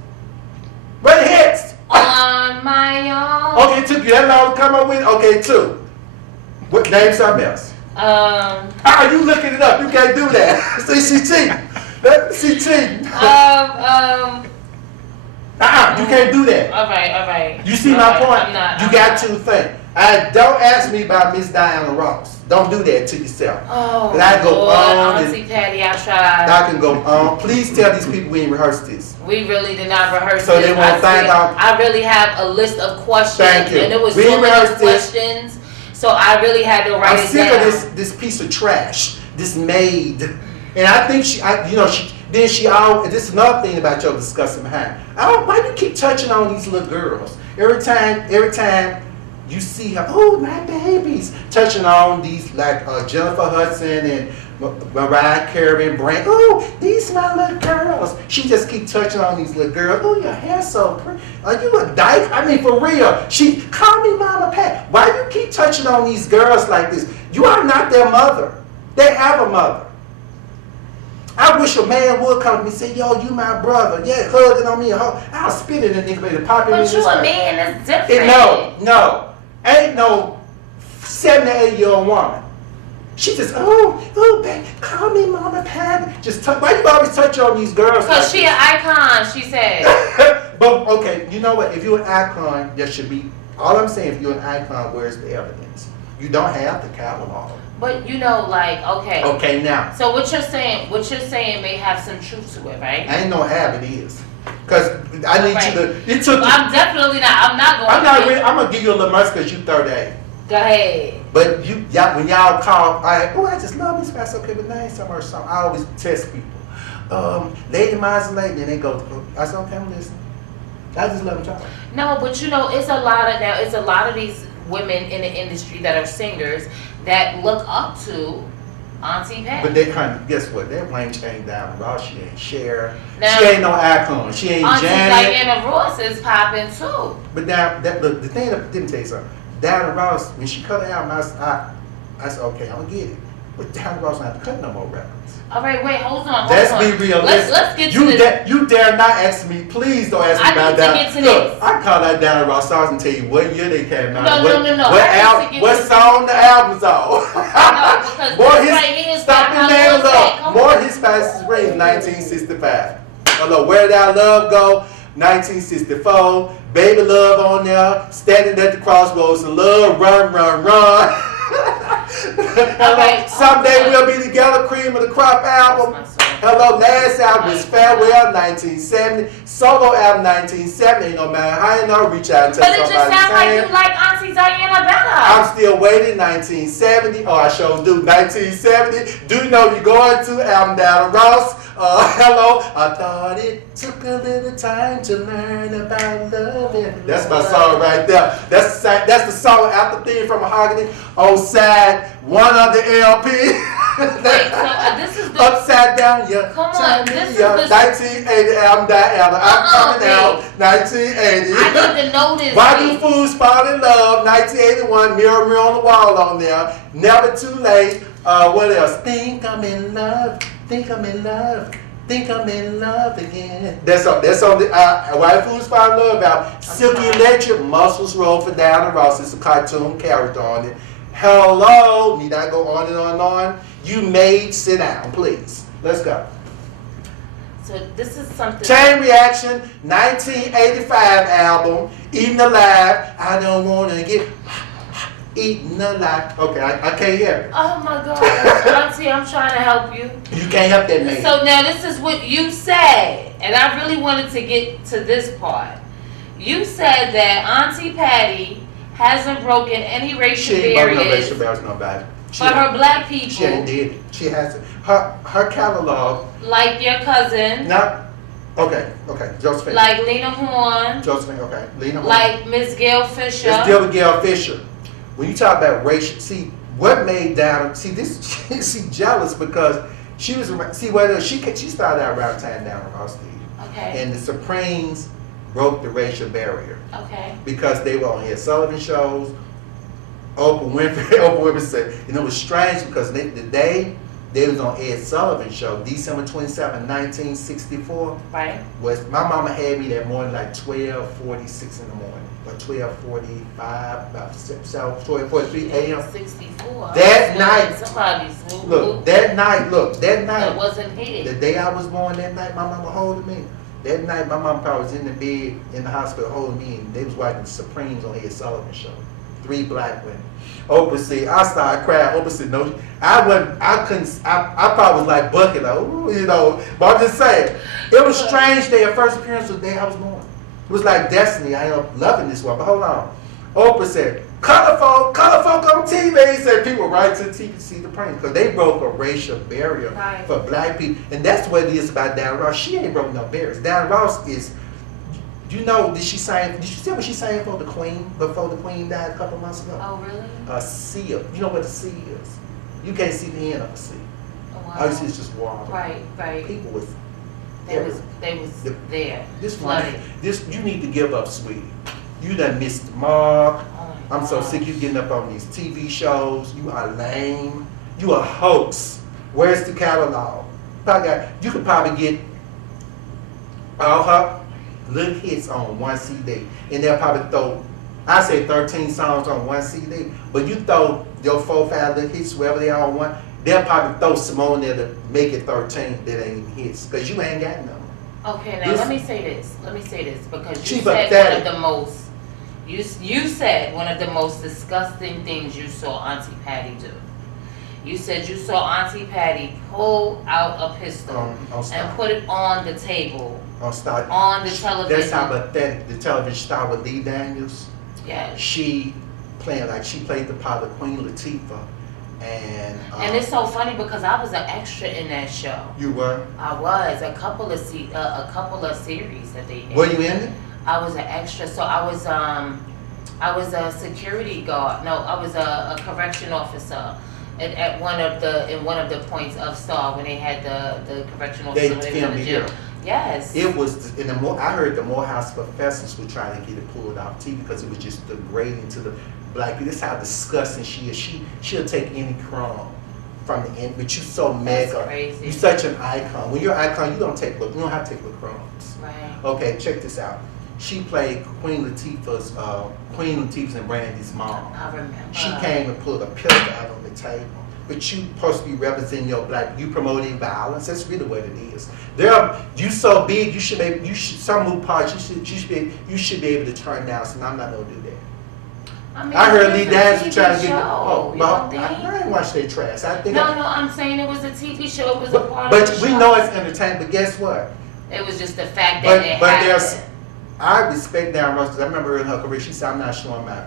Where the hits? On my own. Okay, it took you that long to come up with? Okay, 2. What, name something else. How you looking it up? You can't do that. See, she cheating. She cheating. You can't do that. All right. You see my point? I'm not. You got to think. Don't ask me about Miss Diana Ross. Don't do that to yourself. Oh, I go Lord, on. Auntie Patti, I tried. I can go on. Please tell these people we ain't rehearsed this. We really did not rehearse So this. they won't find out. I really have a list of questions. Thank you. And it was We so many rehearsed this. questions. So I really had to write I'm it sick down. of this piece of trash, this maid. And I think this is another thing about your discussing behind. Why do you keep touching on these little girls? Every time you see her, oh, my babies, touching on these like Jennifer Hudson and Mariah Carey and Brand. Oh, these my little girls. She just keep touching on these little girls. Oh, your hair's so pretty. Are you a dyke? I mean, for real. She call me Mama Pat. Why you keep touching on these girls like this? You are not their mother. They have a mother. I wish a man would come to me and say, yo, you my brother. Yeah, hugging on me. I'll spit in a nigga, baby. Pop him in But his you a face. man, that's different. No. Ain't no 7 to 8 year old woman. She just, oh, baby, call me Mama Pat. Why you always touch on these girls? Because she an icon, she said. But, okay, you know what? If you're an icon, there should be, all I'm saying, if you're an icon, where's the evidence? You don't have the catalog. But you know, like, okay. Okay, now. So what you're saying may have some truth to it, right? I ain't no have it is. Because I need you to, it took you. I'm definitely not, I'm not going I'm going to give you a little mercy because you 38. Go ahead. But when y'all call, I just love this fast. Okay, but name some or something. I always test people. Lady Mosley, then they go, I said, okay, I'm listening. I just love them talking. No, but you know, it's a lot of these women in the industry that are singers that look up to Auntie Pat. But they kind of, guess what? That blame came down Ross. She ain't Cher. Now, She ain't no icon. She ain't Auntie Janet. Diana Ross is popping too. But now, the thing that didn't tell you something. Diana Ross, when she cut her album, I said, okay, I'm gonna get it. But Diana Ross don't have to cut no more records. All right, wait, hold on. Let's be realistic. Let's get to this. You dare not ask me. Please don't ask me about that. I need to get to Look, this. I call that Diana Ross songs and tell you what year they came out. No. What song the album's on? No, because More this his, right here is stop about the how names long up. that- More his fastest race, 1965. Hello, Where Did Our Love Go? 1964. Baby Love on there. Standing at the crossroads of love. Run, run, run. Hello, Someday We'll Be Together. Cream of the Crop album. Hello, last album is Farewell, 1970. Solo album, 1970. Ain't no matter how you know, reach out and tell But it just somebody. sounds like you like Auntie Diana better. I'm still waiting, 1970. Oh, I sure do. 1970. Do you know you're going to album Diana Ross? Hello. I thought it took a little time to learn about loving. That's my song right there. That's the song after theme from Mahogany on side one of the LP. Wait, so this is the Upside Down, yeah. Come on, this is the 1980 album Diana. I'm coming out. 1980. I need to know this. Why Do Fools Fall in Love? 1981. Mirror, Mirror on the Wall on there. Never Too Late. What else? Think I'm in love. Think I'm in love. Think I'm in love again. That's on the Why Do Fools Fall in Love about Silky Electric. Muscles Roll for Diana Ross. It's a cartoon character on it. Hello. Need I go on and on and on? You made sit down, please. Let's go. So this is something. Chain Reaction, 1985 album, Eaten Alive. I don't want to get eaten alive. Okay, I can't hear it. Oh my God, Auntie, I'm trying to help you. You can't help that, man. So now this is what you said, and I really wanted to get to this part. You said that Auntie Patti hasn't broken any racial She ain't broken no barriers racial barriers, nobody. for her black people, She ain't did it. She hasn't. Her catalog. like your cousin, Okay, Josephine. like Lena Horne, Josephine, okay. Lena Horne. like Miss Gail Fisher. Let's deal with Gail Fisher. When you talk about racial, see what made Diana. See this. She jealous because she was. See what she started out around the time Diana Ross did. Okay. And the Supremes broke the racial barrier Okay. because they were on Ed Sullivan shows. Oprah Winfrey said, it was strange because the day they was on Ed Sullivan show, December 27, 1964. Right. Was my mama had me that morning like 12:46 in the morning. Or 12:45, about 12:43 a.m. 64. That night, Somebody's that night, that wasn't here. the day I was born, that night, my mama holding me. That night, my mama probably was in the bed in the hospital holding me, and they was watching the Supremes on Ed Sullivan show. 3 black women. Oprah said, I started crying. Oprah said, no, I probably was like bucket, like, ooh, but I'm just saying, it was strange day. Her first appearance was the day I was born. It was like destiny. I ended up loving this one, but hold on. Oprah said, color folk on TV. He said people right to the TV to see the prank because they broke a racial barrier for black people, and that's what it is about Diana Ross. She ain't broke no barriers. Diana Ross is. You know, did you see what she sang for the Queen before the Queen died a couple months ago? Oh, really? A sea. You know what a sea is? You can't see the end of a sea. Oh, wow. All you see is just water. Right. People was. They was there. This flooded. one, you need to give up, sweetie. You done missed the mark. Oh, I'm so sick of you getting up on these TV shows. You are lame. You a hoax. Where's the catalog? You could probably get all her little hits on one CD, and they'll probably throw, I say 13 songs on one CD, but you throw your 4, 5 little hits, wherever they are on one, they'll probably throw some on there to make it 13 that ain't even hits, because you ain't got none. Okay, now let me say this, because you She said pathetic. one of the most, you said one of the most disgusting things you saw Auntie Patti do. You said you saw Auntie Patti pull out a pistol and put it on the table. On the television. That's how pathetic the television star with Lee Daniels. Yes. She played the part of Queen Latifah, and it's so funny because I was an extra in that show. You were? I was a couple of series that they did. Were you in it? I was an extra, so I was a security guard. No, I was a correction officer. at one of the points of Star when they had the correctional They facility in filmed the it gym. here. Yes. It was in the I heard the Morehouse professors were trying to get it pulled off TV because it was just degrading to the black people. This is how disgusting she is. She'll take any crumb from the end, but you so mega. That's crazy. You're such an icon. When you're an icon, you don't have to take the crumbs. Right. Okay, check this out. She played Queen Latifah's and Brandy's mom. I remember. She came and pulled a pistol out on the table. But you supposed to be representing your black. You promoting violence. That's really what it is. You so big. You should some move parts. You should be able to turn down. So I'm not gonna do that. I heard Lee Dance was trying to get. I ain't watch their trash. I think. No, I'm saying it was a TV show. It was a part of But the we show. know it's entertainment. But guess what? It was just the fact that it happened. I respect Darren Russell because I remember her in her career. She said, "I'm not showing my.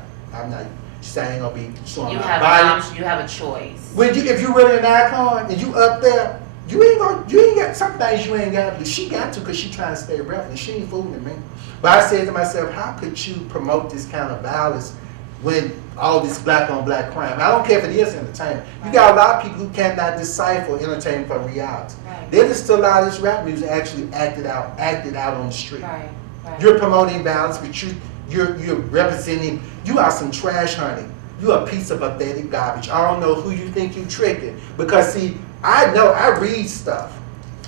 She said, I ain't gonna be showing my body." You have a choice. If you really an icon and you up there, you ain't got some things you ain't got to do. She got to because she trying to stay relevant. She ain't fooling me. But I said to myself, how could you promote this kind of violence when all this black on black crime? I don't care if it is entertainment. You got a lot of people who cannot decipher entertainment from reality. Right. They listen to a lot of this rap music actually acted out on the street. Right. You're promoting violence, but you're representing. You are some trash, honey. You a piece of pathetic garbage. I don't know who you think you tricking. Because see, I know, I read stuff.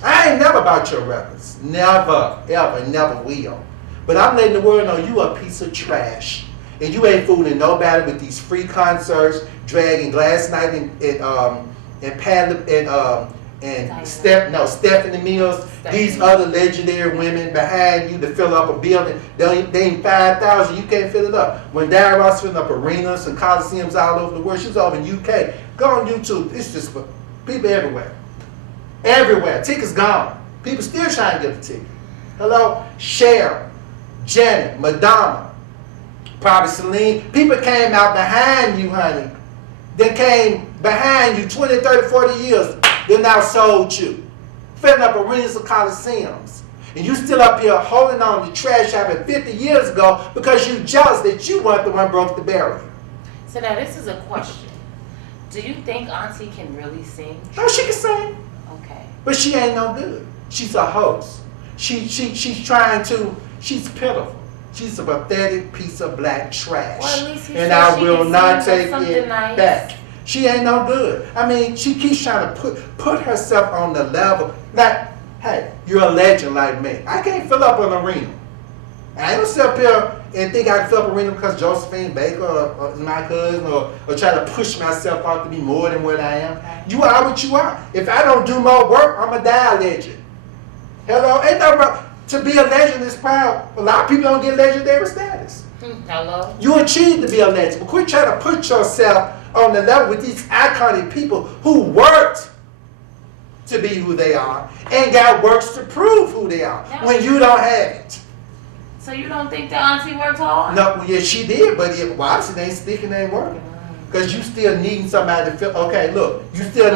I ain't never about your records. Never, ever, never will. But I'm letting the world know you a piece of trash. And you ain't fooling nobody with these free concerts, dragging Glass Night and Stephanie Mills, these other legendary women behind you to fill up a building. They ain't 5,000, you can't fill it up. When Darren Ross filling up arenas and coliseums all over the world, she was over in UK. Go on YouTube, it's just for people everywhere. Everywhere, tickets gone. People still trying to get the ticket. Hello? Cher, Janet, Madonna, probably Celine. People came out behind you, honey. They came behind you 20, 30, 40 years. They now sold you. Filling up arenas and coliseums. And you still up here holding on to trash happened 50 years ago because you jealous that you weren't the one broke the barrier. So now this is a question. Do you think Auntie can really sing? No, she can sing. Okay. But she ain't no good. She's a host. She's pitiful. She's a pathetic piece of black trash. Well, at least and I will not take it back. She ain't no good. I mean, she keeps trying to put herself on the level. Like, hey, you're a legend like me. I can't fill up an arena. I ain't gonna sit up here and think I can fill up an arena because Josephine Baker or my cousin or try to push myself out to be more than what I am. You are what you are. If I don't do more work, I'm a die legend. Hello? Ain't no wrong. To be a legend is proud. A lot of people don't get legendary status. Hello? You achieved to be a legend. But quit trying to put yourself on the level with these iconic people who worked to be who they are and got works to prove who they are when you don't have it. So you don't think that Auntie worked hard? No, yeah, she did, but it obviously ain't sticking, ain't working. Because you still need somebody to fill. Okay, look, you still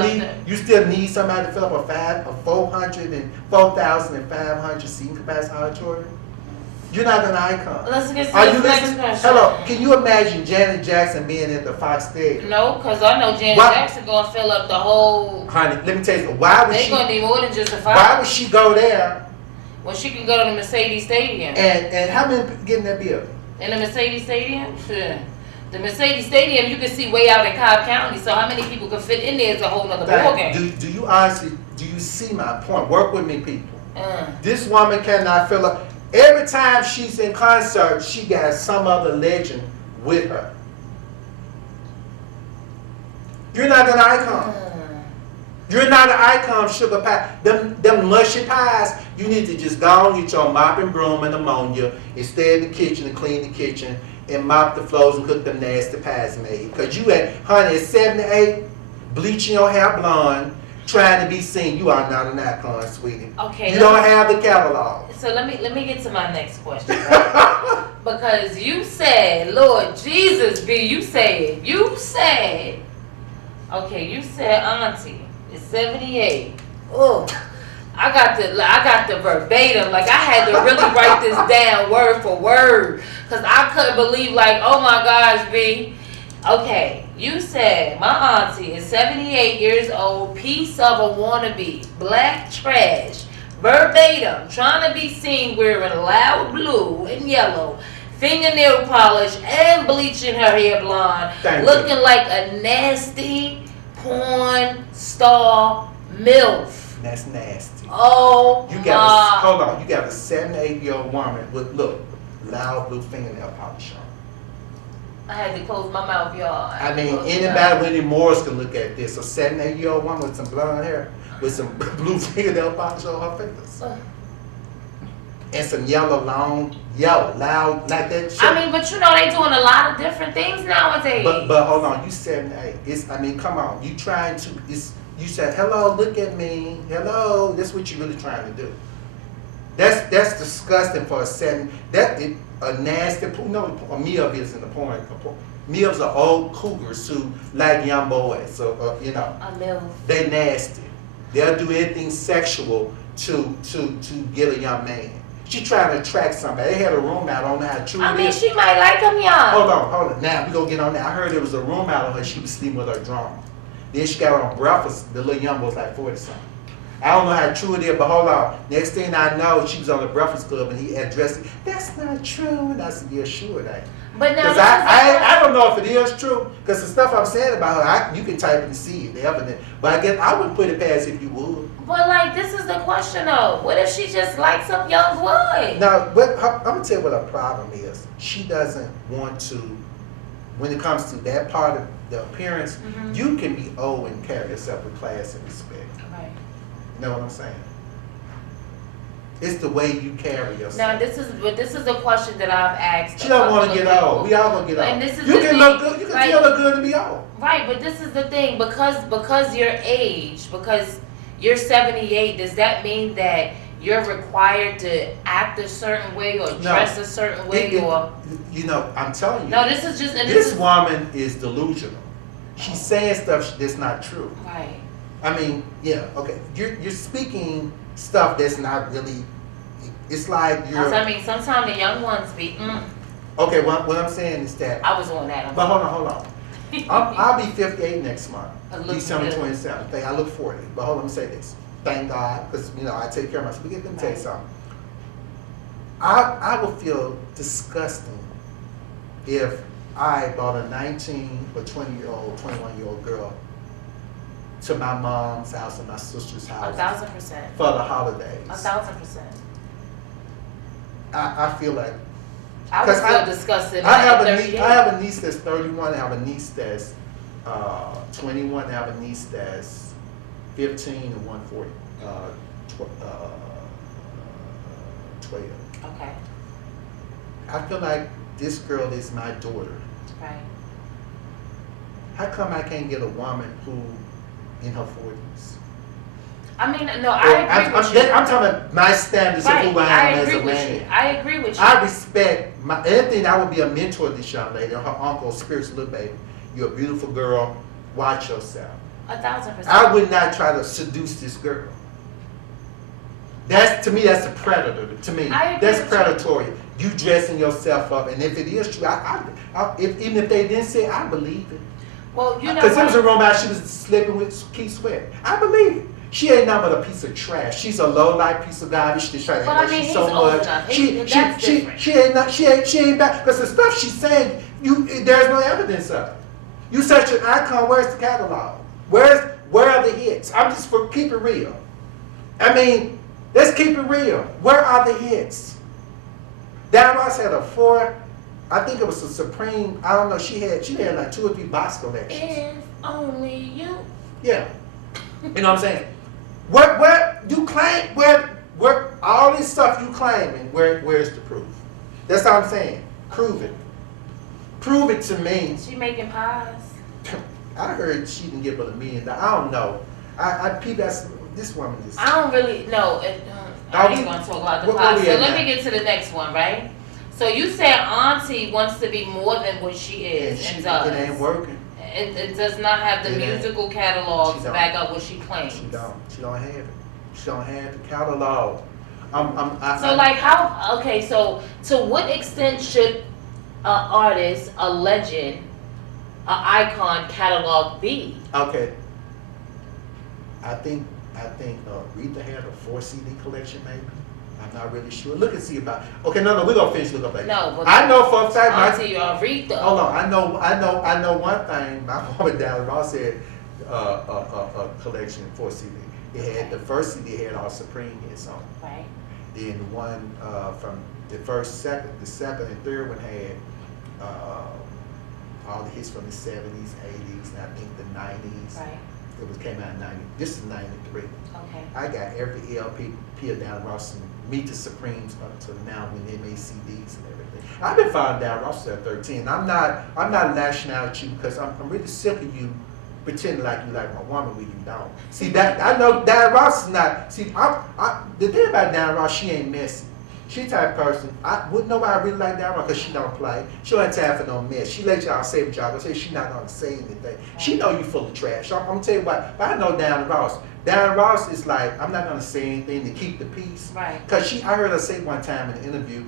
need somebody to fill up a 4,500 seating capacity auditorium. You're not an icon. Let's get to Are the you next listening? question. Hello, can you imagine Janet Jackson being at the Fox Stadium? No, because I know Janet Jackson gonna fill up the whole. Honey, let me tell you, why would They're she? gonna need more than just a Fox. Why would she go there? Well, she can go to the Mercedes Stadium. And how many people get in that building? In the Mercedes Stadium? Sure. The Mercedes Stadium you can see way out in Cobb County, so how many people could fit in there is a whole nother ballgame. Do you honestly, do you see my point? Work with me, people. This woman cannot fill up. Every time she's in concert, she got some other legend with her. You're not an icon. You're not an icon, sugar pie. Them mushy pies, you need to just go on, get your mop and broom and ammonia and stay in the kitchen and clean the kitchen and mop the floors and cook them nasty pies made. Because you at 78, bleaching your hair blonde, trying to be seen. You are not an icon, sweetie. Okay. You don't have the catalog. So let me get to my next question. Right? Because you said, Lord Jesus, B, you said, okay, you said Auntie is 78. Oh, I got the verbatim. Like I had to really write this down word for word because I couldn't believe. Like, oh my gosh, B. Okay, You said my auntie is 78 years old, piece of a wannabe, black trash, verbatim, trying to be seen wearing loud blue and yellow, fingernail polish, and bleaching her hair blonde, looking like a nasty porn star MILF. That's nasty. Oh, you got hold on. You got a 78-year-old woman with loud blue fingernail polish on. I had to close my mouth, y'all. I mean, anybody with any morals can look at this. A 78-year-old woman with some blonde hair, with some blue fingernail polish on her fingers, and some loud, like that shit. I mean, but you know they doing a lot of different things nowadays. But hold on, you 78. I mean, come on. You trying to? You said, hello, look at me. Hello, that's what you're really trying to do. That's disgusting for a 7. A nasty, no, a MILF isn't the point. MILFs are old cougars who like young boys, so you know. A MILF. They nasty. They'll do anything sexual to get a young man. She trying to attract somebody. They had a room out on how true I mean, she might like him young. Hold on. Now we gonna get on that. I heard there was a room out on her. She was sleeping with her drama. Then she got on breakfast. The little young boy was like 40 something. I don't know how true it is, but hold on. Next thing I know, she was on the Breakfast Club and he addressed it. That's not true. And I said, yeah, sure it ain't. But now, because I don't know if it is true. Because the stuff I'm saying about her, you can type and see it, the evidence. But I guess I wouldn't put it past if you would. But like, this is the question though. What if she just likes some young boy? Now, I'm gonna tell you what her problem is. She doesn't want to. When it comes to that part of the appearance, you can be old and carry yourself with class and respect. Right. You know what I'm saying? It's the way you carry yourself. Now this is the question that I've asked. She don't want to get old. We all gonna get old. And this is you can look good. You can still look good to be old. Right, but this is the thing, because your age, because you're 78, does that mean that you're required to act a certain way or dress a certain way or? You know, I'm telling you. No, this is just. This woman is delusional. She's saying stuff that's not true. Right. I mean, yeah, okay. You're speaking stuff that's not really. It's like you're. I mean, sometimes the young ones be. Okay, what I'm saying is that. I was on that. But hold on. I'll be 58 next month, December 27th. I look 40. But hold on, let me say this. Thank God, because I take care of myself. Let me tell you something. I would feel disgusting if I brought a 19 or 20-year-old, 21-year-old girl to my mom's house and my sister's house. 1,000%. For the holidays. 1,000%. I feel like. I would feel disgusted. I have a niece that's 31. I have a niece that's 21. I have a niece that's 15 and 140. 12. Okay. I feel like this girl is my daughter. Right. How come I can't get a woman who in her 40s? I mean, no, I agree with you. I'm talking about my standards of who I am as a man. I agree with you. I respect anything. I would be a mentor to this young lady, or her uncle, spiritual little baby. You're a beautiful girl. Watch yourself. 1,000%. I would not try to seduce this girl. To me, that's a predator. To me, that's predatory. You dressing yourself up, and if it is true, even if they didn't say it, I believe it. Well, you know, because there was a romance she was sleeping with Keith Sweat. I believe it. She ain't nothing but a piece of trash. She's a low life piece of garbage. She's trying to but I mean, she's he's so old much. enough. She ain't back because the stuff she's saying, there's no evidence of it. You such an icon. Where's the catalog? Where are the hits? I'm just for keep it real. I mean, let's keep it real. Where are the hits? Diana Ross had a 4. I think it was a Supreme. I don't know. She had like 2 or 3 box collections. If only you. Yeah. You know what I'm saying? Where you claim where all this stuff you claiming, where's the proof? That's all I'm saying. Prove it. Prove it to me. She making pies. I heard she didn't give her $1 million. I don't know. This woman is. I don't really know. I ain't gonna talk about the pies. So let me get to the next one, right? So you said Auntie wants to be more than what she is and does. It ain't working. It does not have the musical catalog to back up what she claims. She don't have it. She don't have the catalog. So to what extent should an artist, a legend, icon catalog be? Okay. I think Aretha had a 4 CD collection maybe. I'm not really sure. Look and see about. Okay, no, we're gonna finish. Look up later. No, but I know for a fact. Auntie Aretha. Hold on, I know one thing. My mama down Ross had a collection 4 CD. It had the first CD had all Supreme hits on. Right. Then the one from the second, and third one had all the hits from the 70s, 80s, and I think the 90s. Right. It came out in 90. This is 93. Okay. I got every LP peeled down Ross and Meet the Supremes up to now when they made CDs and everything. I've been following down Ross at 13. I'm not lashing out at you because I'm really sick of you pretending like you like my woman when you don't. See that I know Diana Ross is not. See, the thing about Diana Ross, she ain't messy. She the type of person. I wouldn't know why I really like Diana Ross because she don't play. She don't have time for no mess. She let y'all say what y'all gonna say. She not gonna say anything. She know you full of trash. I'm gonna tell you what. But I know Diana Ross. Diana Ross is like, I'm not gonna say anything to keep the peace. Right. Cause I heard her say one time in an interview.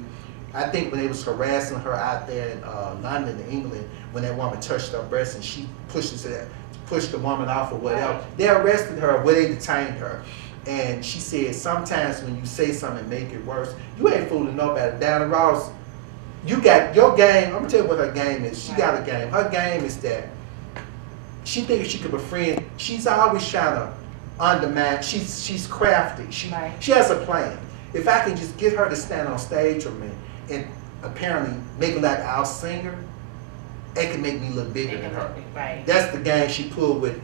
I think when they was harassing her out there in London, England, when that woman touched her breast and she pushed the woman off or whatever. Right. They arrested her, they detained her. And she said, sometimes when you say something and make it worse, you ain't fooling nobody. Diana Ross, you got your game. I'm gonna tell you what her game is. She got a game. Her game is that she thinks she could befriend. She's always trying to undermine. She's crafty. She has a plan. If I can just get her to stand on stage with me and apparently make her like our singer, it can make me look bigger than her. Right. That's the game she pulled with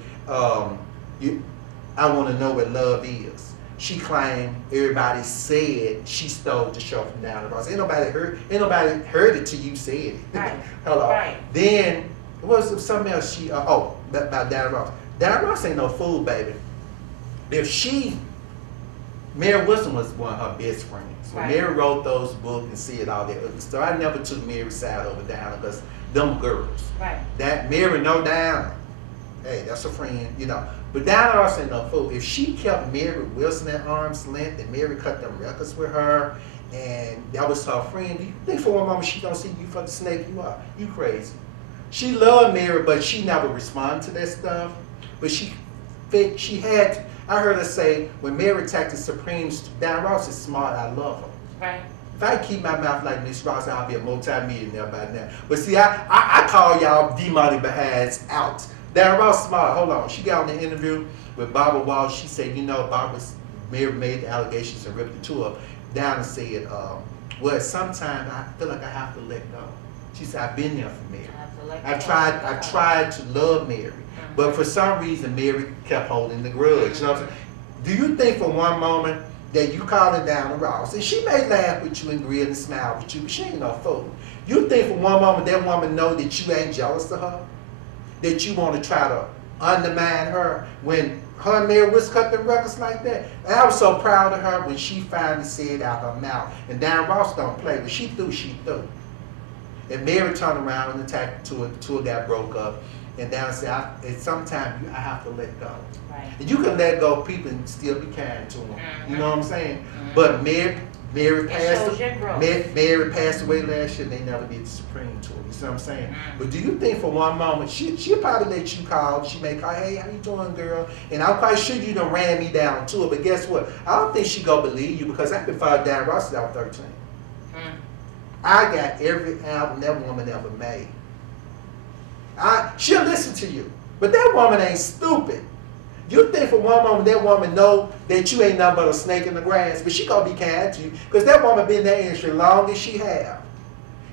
I Want to Know What Love Is. She claimed everybody said she stole the show from Diana Ross. Ain't nobody heard it till you said it. Right. Hello. Right. Then what was something else about Diana Ross. Diana Ross ain't no fool, baby. Mary Wilson was one of her best friends. When Mary wrote those books and said all that other stuff, I never took Mary's side over Diana because them girls. Right. That Mary know Diana. Hey, that's a friend, you know. But Diana Ross ain't no fool. If she kept Mary Wilson at arm's length and Mary cut them records with her and that was her friend, do you think for one moment she don't see you for the snake you are? You crazy. She loved Mary, but she never responded to that stuff. But she had, I heard her say, when Mary attacked the Supremes, Diana Ross is smart, I love her. Right. If I keep my mouth like Miss Ross, I'll be a multi-millionaire by now. But see, I call y'all D-money behinds out. Diana Ross smart. Hold on. She got on the interview with Barbara Walsh. She said, Mary made the allegations and ripped the two up. Diana said, well, sometimes I feel like I have to let go. She said, I've been there for Mary. I've tried to love Mary. But for some reason, Mary kept holding the grudge. You know what I'm saying? Do you think for one moment that you calling Diana Ross, and she may laugh with you and grin and smile with you, but she ain't no fool. You think for one moment that woman know that you ain't jealous of her? That you want to try to undermine her when her and Mary Wilson cut the records like that? And I was so proud of her when she finally said out her mouth. And Diana Ross don't play, but she threw. And Mary turned around and attacked two got broke up. And Diana said, sometimes I have to let go. Right. And you can let go of people and still be kind to them. Mm-hmm. You know what I'm saying? Mm-hmm. But Mary passed away last year and they never did the Supreme tour. You see what I'm saying? Mm-hmm. But do you think for one moment, she'll probably let you call, she may call, hey, how you doing, girl? And I'm quite sure you done ran me down to it, but guess what? I don't think she gonna believe you because I've been following Diana Ross since I was 13. Mm-hmm. I got every album that woman ever made. She'll listen to you, but that woman ain't stupid. You think for one moment that woman know that you ain't nothing but a snake in the grass, but she gonna be kind to you because that woman been in that industry long as she have.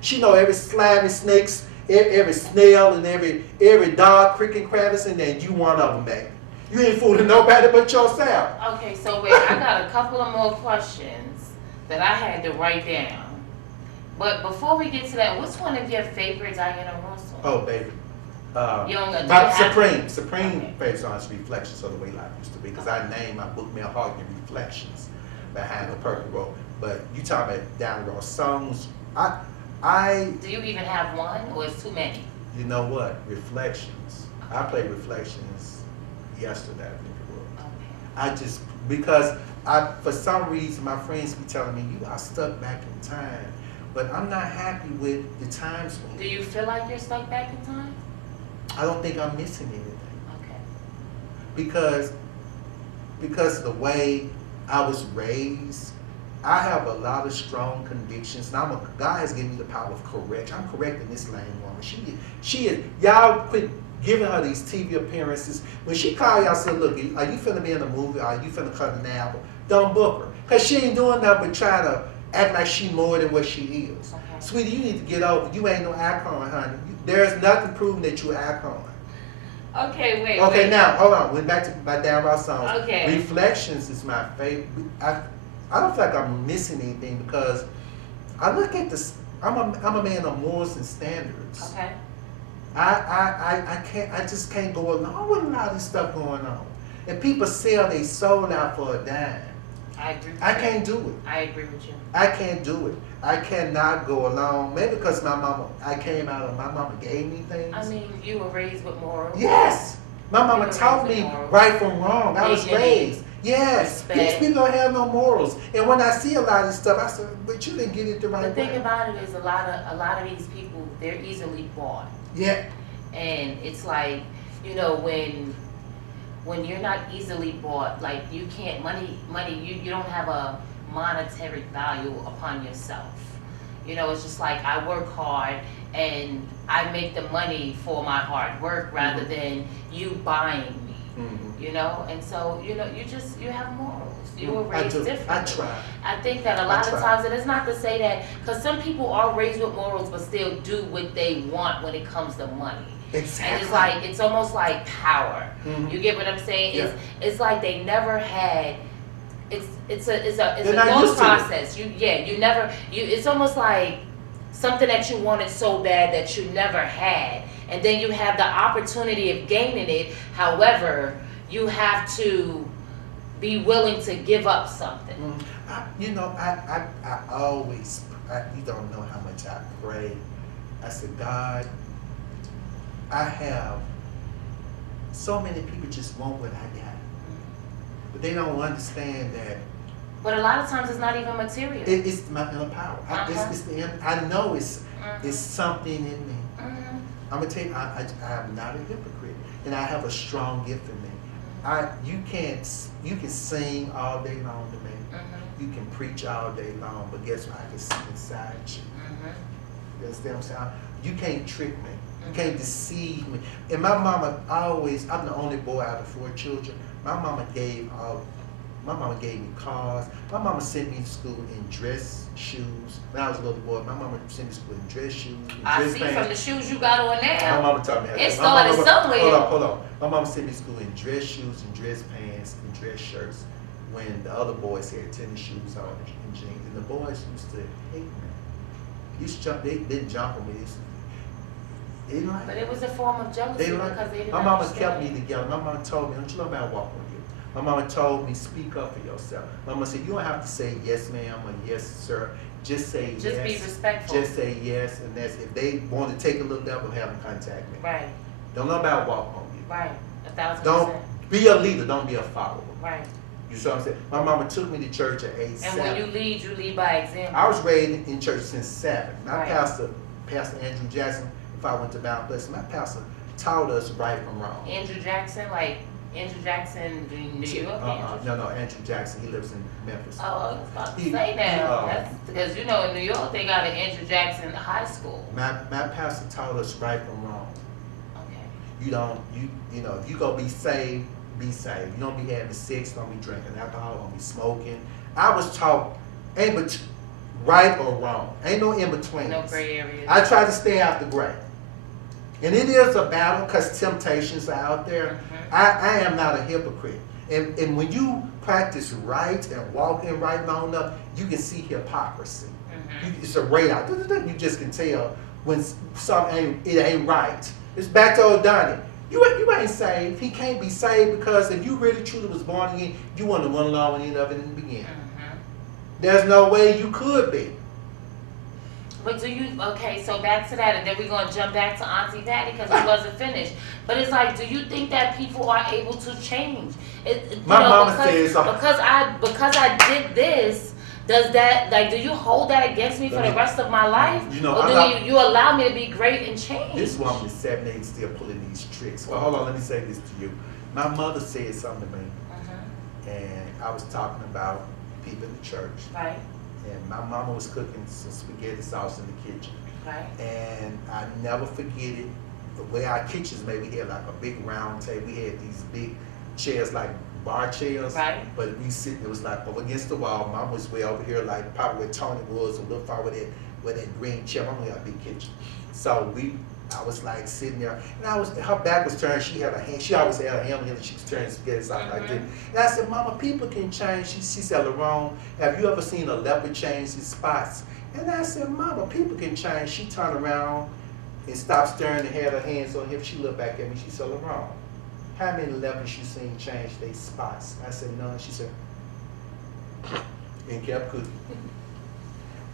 She know every slimy snakes, every snail, and every dog, cricket, crevice, and then you one of them, baby. You ain't fooling nobody but yourself. Okay, so wait, I got a couple of more questions that I had to write down. But before we get to that, what's one of your favorite Diana Ross songs? Oh, baby. Supreme favorite songs, Reflections of the Way Life Used to Be, because I named my book Malehogany Reflections behind the purple robe. But you talking about Diana Ross songs, do you even have one, or is too many? You know what? Reflections. Okay. I played Reflections yesterday, I think it was. Okay. Because for some reason, my friends be telling me, you are stuck back in time. But I'm not happy with the times. Do you feel like you're stuck back in time? I don't think I'm missing anything. Okay. Because of the way I was raised, I have a lot of strong convictions. And God has given me the power of correction. I'm correcting this lame woman. She is. Y'all quit giving her these TV appearances. When she call y'all, say, look, are you finna be in a movie? Are you finna cut an album? Don't book her. Because she ain't doing nothing but trying to act like she more than what she is. Okay. Sweetie, you need to get over. You ain't no icon, honey. There's nothing proving that you're an icon. Okay, wait. Okay, wait. Now, hold on. Went back to my down raw songs. Okay. Reflections is my favorite. I don't feel like I'm missing anything because I look at this. I'm a man of morals and standards. Okay. I just can't go along with a lot of this stuff going on. And people sell their soul out for a dime. I agree with I you. can't do it. I agree with you. I can't do it. I cannot go along. Maybe because my mama gave me things. I mean, you were raised with morals. Yes. My mama You were taught raised me with morals. right from wrong. I was Dignity, raised. Yes. respect. These people don't have no morals. And when I see a lot of this stuff, I said, but you didn't get it the right The thing way. about it is a lot of these people, they're easily bought. Yeah. And it's like, you know, when you're not easily bought, like you can't you don't have a monetary value upon yourself. You know, it's just like I work hard and I make the money for my hard work rather than you buying me. Mm-hmm. You know, and so you know, you have morals. You were I raised do. differently. I try. I think that a lot of times, and it's not to say that, because some people are raised with morals but still do what they want when it comes to money. Exactly. And it's like, it's almost like power. Mm-hmm. You get what I'm saying? Yeah. It's like they never had. It's a They're not long used to it. process. It's almost like something that you wanted so bad that you never had, and then you have the opportunity of gaining it. However, you have to be willing to give up something. You always, you don't know how much I pray. I said, God, I have so many people just want what I got, but they don't understand that. But a lot of times it's not even material. It's my inner power. I know it's something in me. Mhm. I'm gonna tell you, I am not a hypocrite, and I have a strong gift in me. You can sing all day long to me. Mhm. You can preach all day long, but guess what? I can see inside you. Mhm. You understand what I'm saying? You can't trick me. You can't deceive me. And my mama always, I'm the only boy out of 4 children. My mama gave me cars. My mama sent me to school in dress shoes. When I was a little boy, my mama sent me to school in dress shoes, and I dress see pants. from the shoes you got on now. My mama taught me how to. It started somewhere. Hold on. My mama sent me to school in dress shoes and dress pants and dress shirts when the other boys had tennis shoes on and jeans. And the boys used to hate me. They didn't jump on me. They didn't like But me. it was a form of jealousy They like because they didn't my mama understand. kept me together. My mama told me, don't you know about walk on you? My mama told me, speak up for yourself. My mama said, you don't have to say yes ma'am or yes sir. Just say yes. Just be respectful. Just say yes, and that's if they want to take a little devil, have them contact me. Right, Don't know about walk on you. right, 1,000%. Don't be a leader, don't be a follower. Right. You see what I'm saying? My mama took me to church at age And 7. when you lead by example. I was raised in church since 7. My Right. Pastor Andrew Jackson, if I went to Mount Pleasant, my pastor taught us right from wrong. Andrew Jackson, like Andrew Jackson, New York. No, Andrew Jackson. He lives in Memphis. Oh, I was about to say now. That's because you know in New York they got an Andrew Jackson High School. My pastor taught us right from wrong. Okay. You know, if you go be saved, be saved. You don't be having sex, don't be drinking alcohol, don't be smoking. I was taught ain't but right or wrong. Ain't no in between. No gray areas. I try to stay out the gray. And it is a battle because temptations are out there. Mhm. I am not a hypocrite. And when you practice right and walk in right long enough, you can see hypocrisy. Mhm. It's a radar. You just can tell when something ain't right. It's back to old Donnie. You ain't saved. He can't be saved because if you really truly was born again, you want to run along with any of it in the beginning. Mhm. There's no way you could be. But okay, so back to that, and then we're going to jump back to Auntie Patty because we wasn't finished. But it's like, do you think that people are able to change? My mama says something. Because I did this, Does that, like, do you hold that against me for the rest of my life? You know, or do you allow me to be great and change? This woman is 78 still pulling these tricks. Well, hold on, let me say this to you. My mother said something to me, and I was talking about people in the church. Right. And my mama was cooking some spaghetti sauce in the kitchen. Right. And I never forget it. The way our kitchens made, we had like a big round table. We had these big chairs, like bar chairs. Right. But we sitting, it was like over against the wall. Mom was way over here, like probably where Tony was, a little far with that green chair. Mama got a big kitchen. So I was like sitting there, and her back was turned. She had a hand. She always had her hand here, and she was turning spaghetti sauce like this. And I said, "Mama, people can change." She said, "Lerone, have you ever seen a leopard change his spots?" And I said, "Mama, people can change." She turned around and stopped staring and had her hands on him. She looked back at me. She said, "Lerone, how many leopards you seen change their spots?" I said, "None." She said, and kept cooking.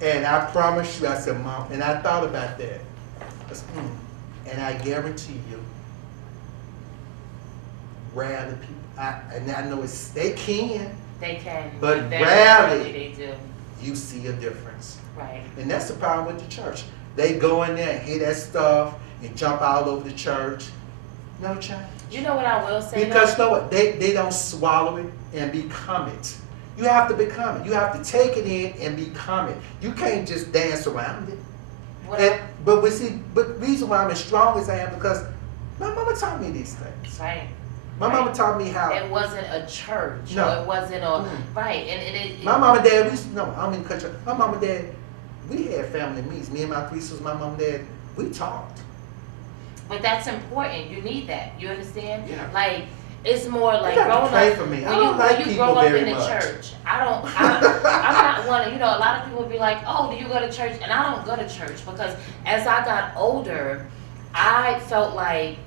And I promise you, I said, "Mom," and I thought about that. I said, and I guarantee you, rarely people, and I know they can, but rarely they do. You see a difference. Right. And that's the problem with the church. They go in there and hear that stuff and jump all over the church. No change. You know what I will say? Because you know what? They don't swallow it and become it. You have to become it. You have to take it in and become it. You can't just dance around it. But the reason why I'm as strong as I am because my mama taught me these things. Right. My mama taught me how. It wasn't a church. No. Or it wasn't a right. And my mama and dad. I'm in country. My mama and dad. We had family meetings. Me and my three sisters. My mom and dad. We talked. But that's important. You need that. You understand? Yeah. Like it's more like you growing pray up. for me. When I don't like you people grow up very in the much. church, I'm not one. You know, a lot of people be like, "Oh, do you go to church?" And I don't go to church because as I got older, I felt like,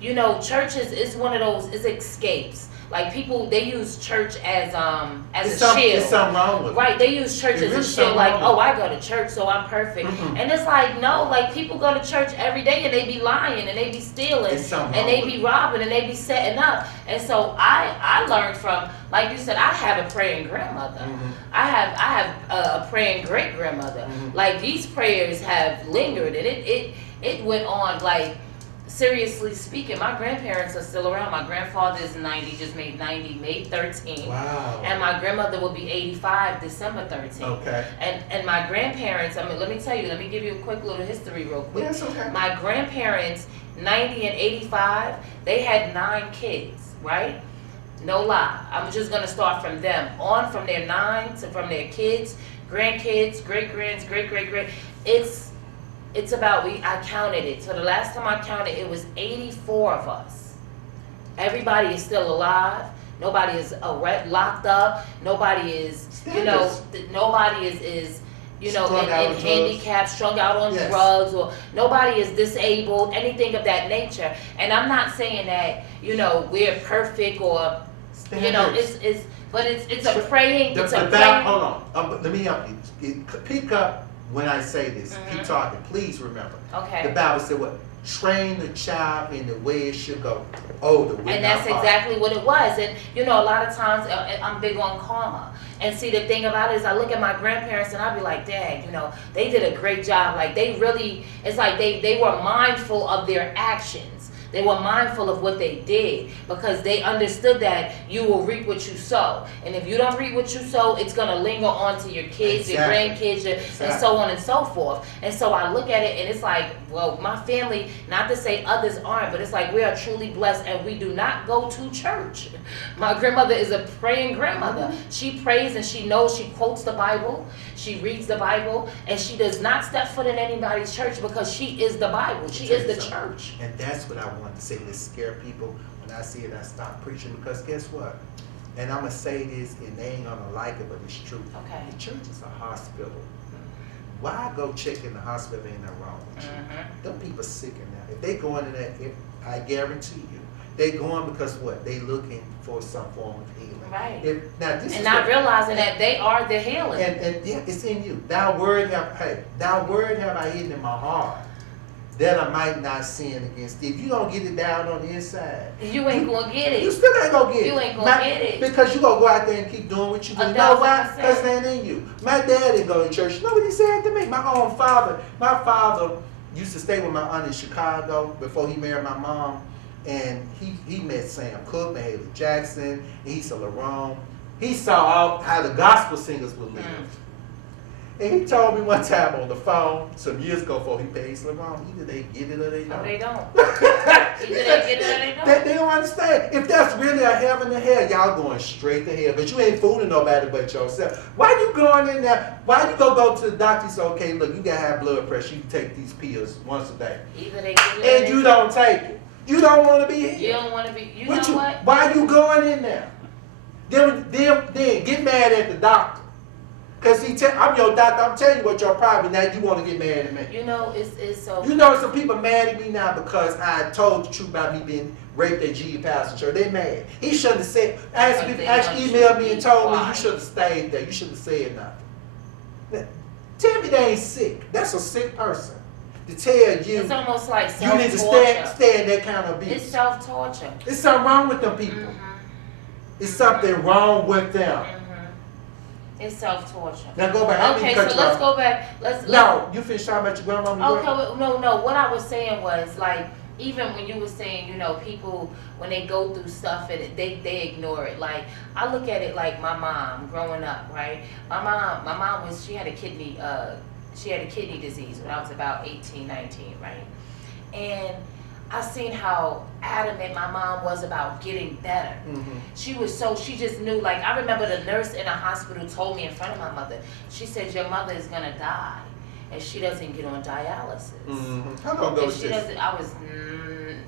you know, church is one of those. It's escapes. Like people, they use church as a shield. There's something wrong with it. Right, they use church as a shield, like, oh, I go to church, so I'm perfect. Mm-hmm. And it's like, no, like people go to church every day and they be lying and they be stealing and they be robbing and they be setting up. And so I learned from, like you said, I have a praying grandmother. Mm-hmm. I have a praying great grandmother. Mm-hmm. Like these prayers have lingered and it went on like. Seriously speaking, my grandparents are still around. My grandfather is 90, just made 90, May 13. Wow. And my grandmother will be 85, December 13. Okay. And my grandparents, I mean, let me tell you, let me give you a quick little history real quick. Yes, okay. My grandparents, 90 and 85, they had 9 kids, right? No lie. I'm just going to start from them. On from their 9 to from their kids, grandkids, great-grands, great-great-great. It's about, I counted it. So the last time I counted, it was 84 of us. Everybody is still alive. Nobody is locked up. Nobody is, nobody is in handicapped, strung out on drugs, or nobody is disabled, anything of that nature. And I'm not saying that, we're perfect or, but it's a praying, Hold on. Let me help you. Pick up. When I say this, keep talking. Please remember. Okay. The Bible said what? Train the child in the way it should go. Oh, the way. And that's exactly what it was. And a lot of times I'm big on karma. And see, the thing about it is, I look at my grandparents and I be like, Dad, they did a great job. Like they really, it's like they were mindful of their actions. They were mindful of what they did because they understood that you will reap what you sow. And if you don't reap what you sow, it's going to linger on to your kids, your grandkids, and so on and so forth. And so I look at it and it's like, well, my family, not to say others aren't, but it's like we are truly blessed and we do not go to church. My grandmother is a praying grandmother. She prays and she knows, she quotes the Bible, she reads the Bible, and she does not step foot in anybody's church because she is the Bible. She is the church. And that's what I want to say to scare people. When I see it, I stop preaching because guess what? And I'm going to say this and they ain't going to like it, but it's true. Okay. The church is a hospital. Why go check in the hospital? Ain't nothing wrong with you. Them people sick in there. If they go into that, I guarantee you, they going because what? They looking for some form of healing. Right. Not realizing that they are the healing. And yeah, it's in you. Thy word have I hidden in my heart. then I might not sin against thee. If you don't get it down on the inside, You ain't gonna get it. you still ain't gonna get it. You ain't gonna get it. Because you gonna go out there and keep doing what you do. You know why? Because it ain't in you. My dad didn't go to church. You know what he said to me? My own father. My father used to stay with my aunt in Chicago before he married my mom. And he met Sam Cooke, Mahalia Jackson, he saw Lerone. He saw how the gospel singers would live. And he told me one time on the phone, some years ago before he paid Lerone, either they get it or they don't. No, they don't. Either they get it or they don't. They don't understand. If that's really a heaven to hell, y'all going straight to hell. But you ain't fooling nobody but yourself. Why you going in there? Why you go to the doctor and say, okay, look, you got high blood pressure. You take these pills once a day. Either they get it or and you don't take it. You don't want to be here. You don't want to be. You know what? Why you going in there? Then get mad at the doctor. Because I'm your doctor. I'm telling you what your problem is. Now you want to get mad at me. You know, it's so. You know, some people mad at me now because I told the truth about me being raped at G. Pastor Church. They mad. He shouldn't have said. Actually emailed me and told me you should have stayed there. You should have said nothing. Tell me they ain't sick. That's a sick person. To tell you, it's almost like self-torture. You need to stay in that kind of abuse. It's self-torture. There's something wrong with them people. It's something wrong with them. It's self-torture. Now go back. Okay, so let's go back. No, you finished talking about your grandmama. Okay, no. What I was saying was like, even when you were saying, you know, people when they go through stuff and they ignore it. Like I look at it like my mom growing up, right? My mom she had a kidney disease when I was about 18, 19, right? And I seen how adamant my mom was about getting better. She just knew, like, I remember the nurse in a hospital told me in front of my mother, she said, your mother is going to die if she doesn't get on dialysis. How long ago was this? I was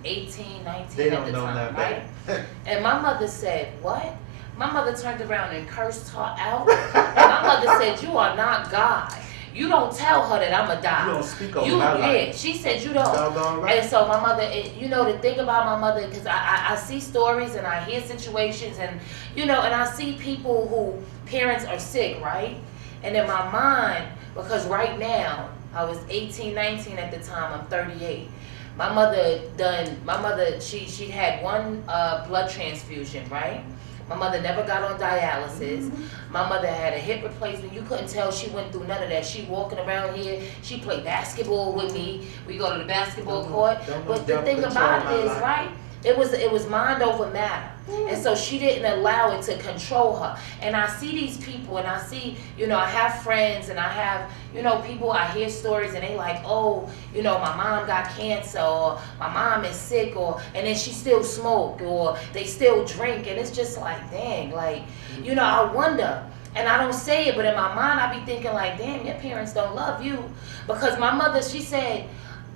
18, 19 they at the don't know time, that right? And my mother said, what? My mother turned around and cursed her out. And my mother said, you are not God. You don't tell her that I'm a die. You don't speak on my life. Yeah, she said you don't. Right. And so my mother, you know, the thing about my mother, because I see stories and I hear situations and, you know, and I see people who parents are sick, right? And in my mind, because right now, I was 18, 19 at the time, I'm 38. My mother, she had one blood transfusion, right? My mother never got on dialysis. My mother had a hip replacement. You couldn't tell she went through none of that. She walking around here. She played basketball with me. We go to the basketball court. But the thing about it is, right, it was mind over matter. And so she didn't allow it to control her. And I see these people and I see, you know, I have friends and I have, you know, people, I hear stories and they like, oh, you know, my mom got cancer or my mom is sick and then she still smoke or they still drink. And it's just like, dang, like, you know, I wonder. And I don't say it, but in my mind I be thinking like, damn, your parents don't love you. Because my mother, she said,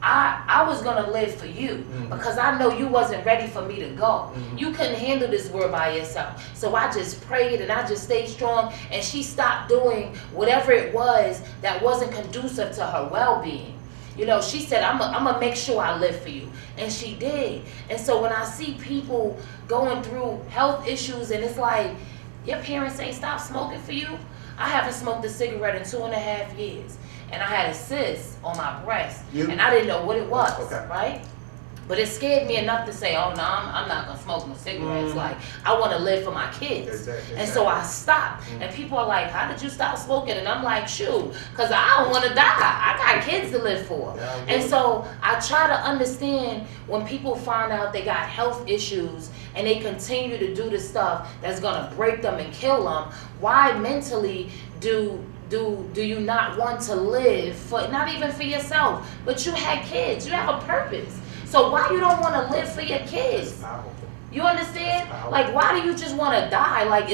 I was going to live for you because I know you wasn't ready for me to go. You couldn't handle this world by yourself. So I just prayed and I just stayed strong. And she stopped doing whatever it was that wasn't conducive to her well-being. You know, she said, I'm going to make sure I live for you. And she did. And so when I see people going through health issues and it's like, your parents ain't stopped smoking for you. I haven't smoked a cigarette in 2.5 years. And I had a cyst on my breast, and I didn't know what it was, right? But it scared me enough to say, oh, no, I'm not going to smoke no cigarettes. Like, I want to live for my kids. Exactly. And so I stopped. And people are like, how did you stop smoking? And I'm like, shoot, because I don't want to die. I got kids to live for. And so I try to understand when people find out they got health issues and they continue to do the stuff that's going to break them and kill them, why mentally do you not want to live for, not even for yourself, but you had kids, you have a purpose. So why you don't want to live for your kids? You understand? Like, why do you just want to die? Like,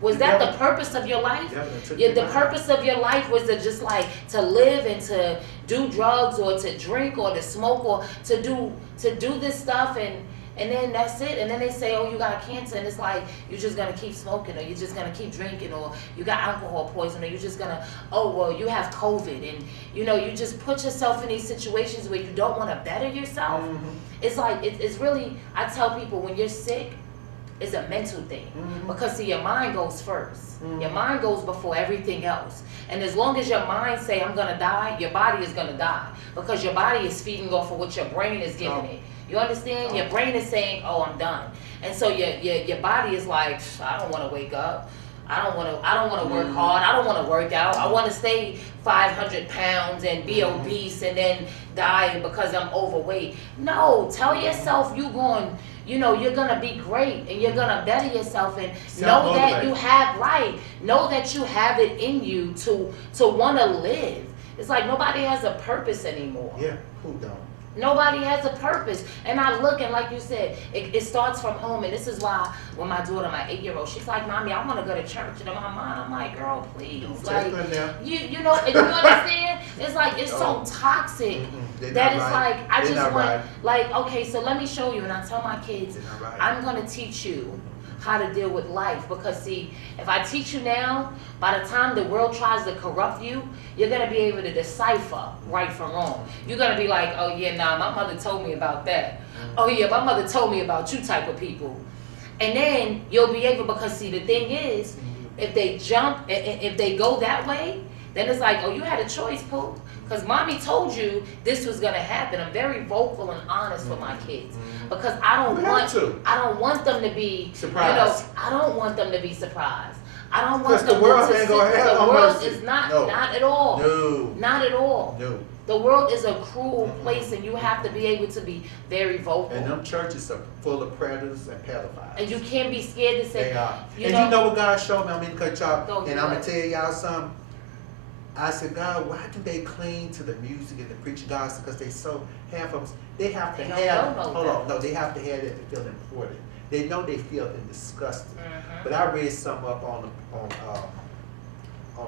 was that the purpose of your life? The purpose of your life was to just like to live and to do drugs or to drink or to smoke or to do this stuff and then that's it. And then they say, oh, you got cancer. And it's like, you're just going to keep smoking or you're just going to keep drinking or you got alcohol poison or you're just going to, oh, well, you have COVID. And, you know, you just put yourself in these situations where you don't want to better yourself. It's like, it's really, I tell people when you're sick, It's a mental thing. Mhm. Because see, your mind goes first. Mhm. Your mind goes before everything else. And as long as your mind say, I'm gonna die, your body is gonna die. Because your body is feeding off of what your brain is giving it. You understand? Your brain is saying, oh, I'm done. And so your body is like, I don't want to wake up. I don't want to work hard. I don't want to work out. I want to stay 500 pounds and be obese and then die because I'm overweight. No, tell yourself you're going to be great and you're going to better yourself and know that you have know that you have it in you to want to live. It's like nobody has a purpose anymore. Yeah, who don't? Nobody has a purpose. And I look, and like you said, it starts from home. And this is why when my daughter, my 8-year-old, she's like, Mommy, I want to go to church. And in my mind, I'm like, girl, please. Don't like, take her now. you know, and you understand? It's like, it's so toxic that it's like, I just want, like, okay, so let me show you. And I tell my kids, I'm going to teach you how to deal with life. Because see, if I teach you now, by the time the world tries to corrupt you, you're going to be able to decipher right from wrong. You're going to be like, oh yeah, nah, my mother told me about that. Oh yeah, my mother told me about you type of people. And then you'll be able, because see, the thing is, if they jump, if they go that way, then it's like, oh, you had a choice, Pooh. Because Mommy told you this was going to happen. I'm very vocal and honest with my kids. Because I don't want them to be surprised. I don't want them to be surprised. I don't want them the world to ain't gonna have the no world mercy. is not at all. No. Not at all. No. The world is a cruel place, and you have to be able to be very vocal. And them churches are full of predators and pedophiles. And you can't be scared to say. They are. You and know, you know what God showed me? I'm gonna cut y'all. Go And do I'm gonna it. tell y'all something. I said, God, why do they cling to the music and the preaching gospel? Because they so half of them, they have to They have. don't know Hold that. on, no, they have to have that to feel important. They know they feel disgusted. But I read some up on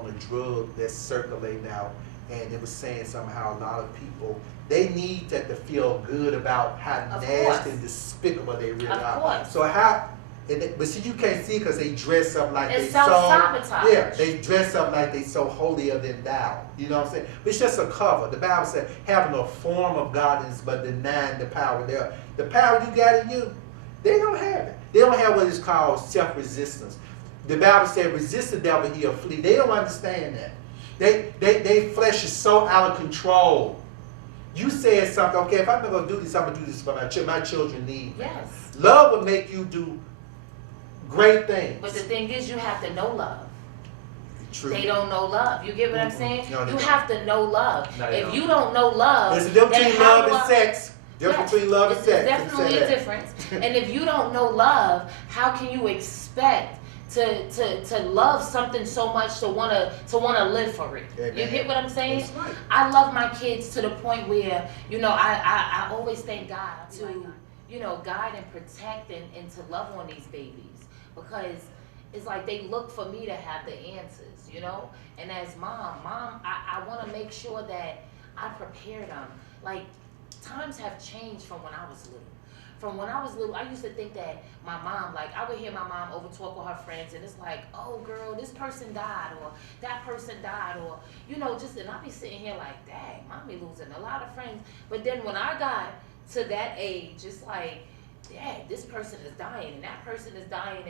a drug that's circulating out, and it was saying somehow a lot of people, they need that to feel good about how Of nasty course. and despicable they really Of are. course. So how? But see, you can't see because they dress up like It's they so. self-sabotage. Yeah, they dress up like they so holier than thou. You know what I'm saying? But it's just a cover. The Bible said having a form of godliness but denying the power thereof. The power you got in you, they don't have it. They don't have what is called self-resistance. The Bible said, resist the devil, he'll flee. They don't understand that. They flesh is so out of control. You said something, okay, if I'm not going to do this, I'm going to do this for my children. My children need me. Yes. Love will make you do great things. But the thing is, you have to know love. True. They don't know love. You get what I'm saying? No, you have to know love. No, if you don't know love, there's a difference then between how love do and I- sex. Difference between love and sex. There's definitely a difference. And if you don't know love, how can you expect to love something so much to wanna live for it? Amen. You get what I'm saying? That's right. I love my kids to the point where, I always thank God to, guide and protect and to love on these babies, because it's like they look for me to have the answers, And as mom, I want to make sure that I prepare them. Like, times have changed from when I was little. From when I was little, I used to think that my mom, like, I would hear my mom over talk with her friends, and it's like, oh, girl, this person died, or that person died, or, and I'll be sitting here like, dang, mommy losing a lot of friends. But then when I got to that age, it's like, dang, this person is dying, and that person is dying,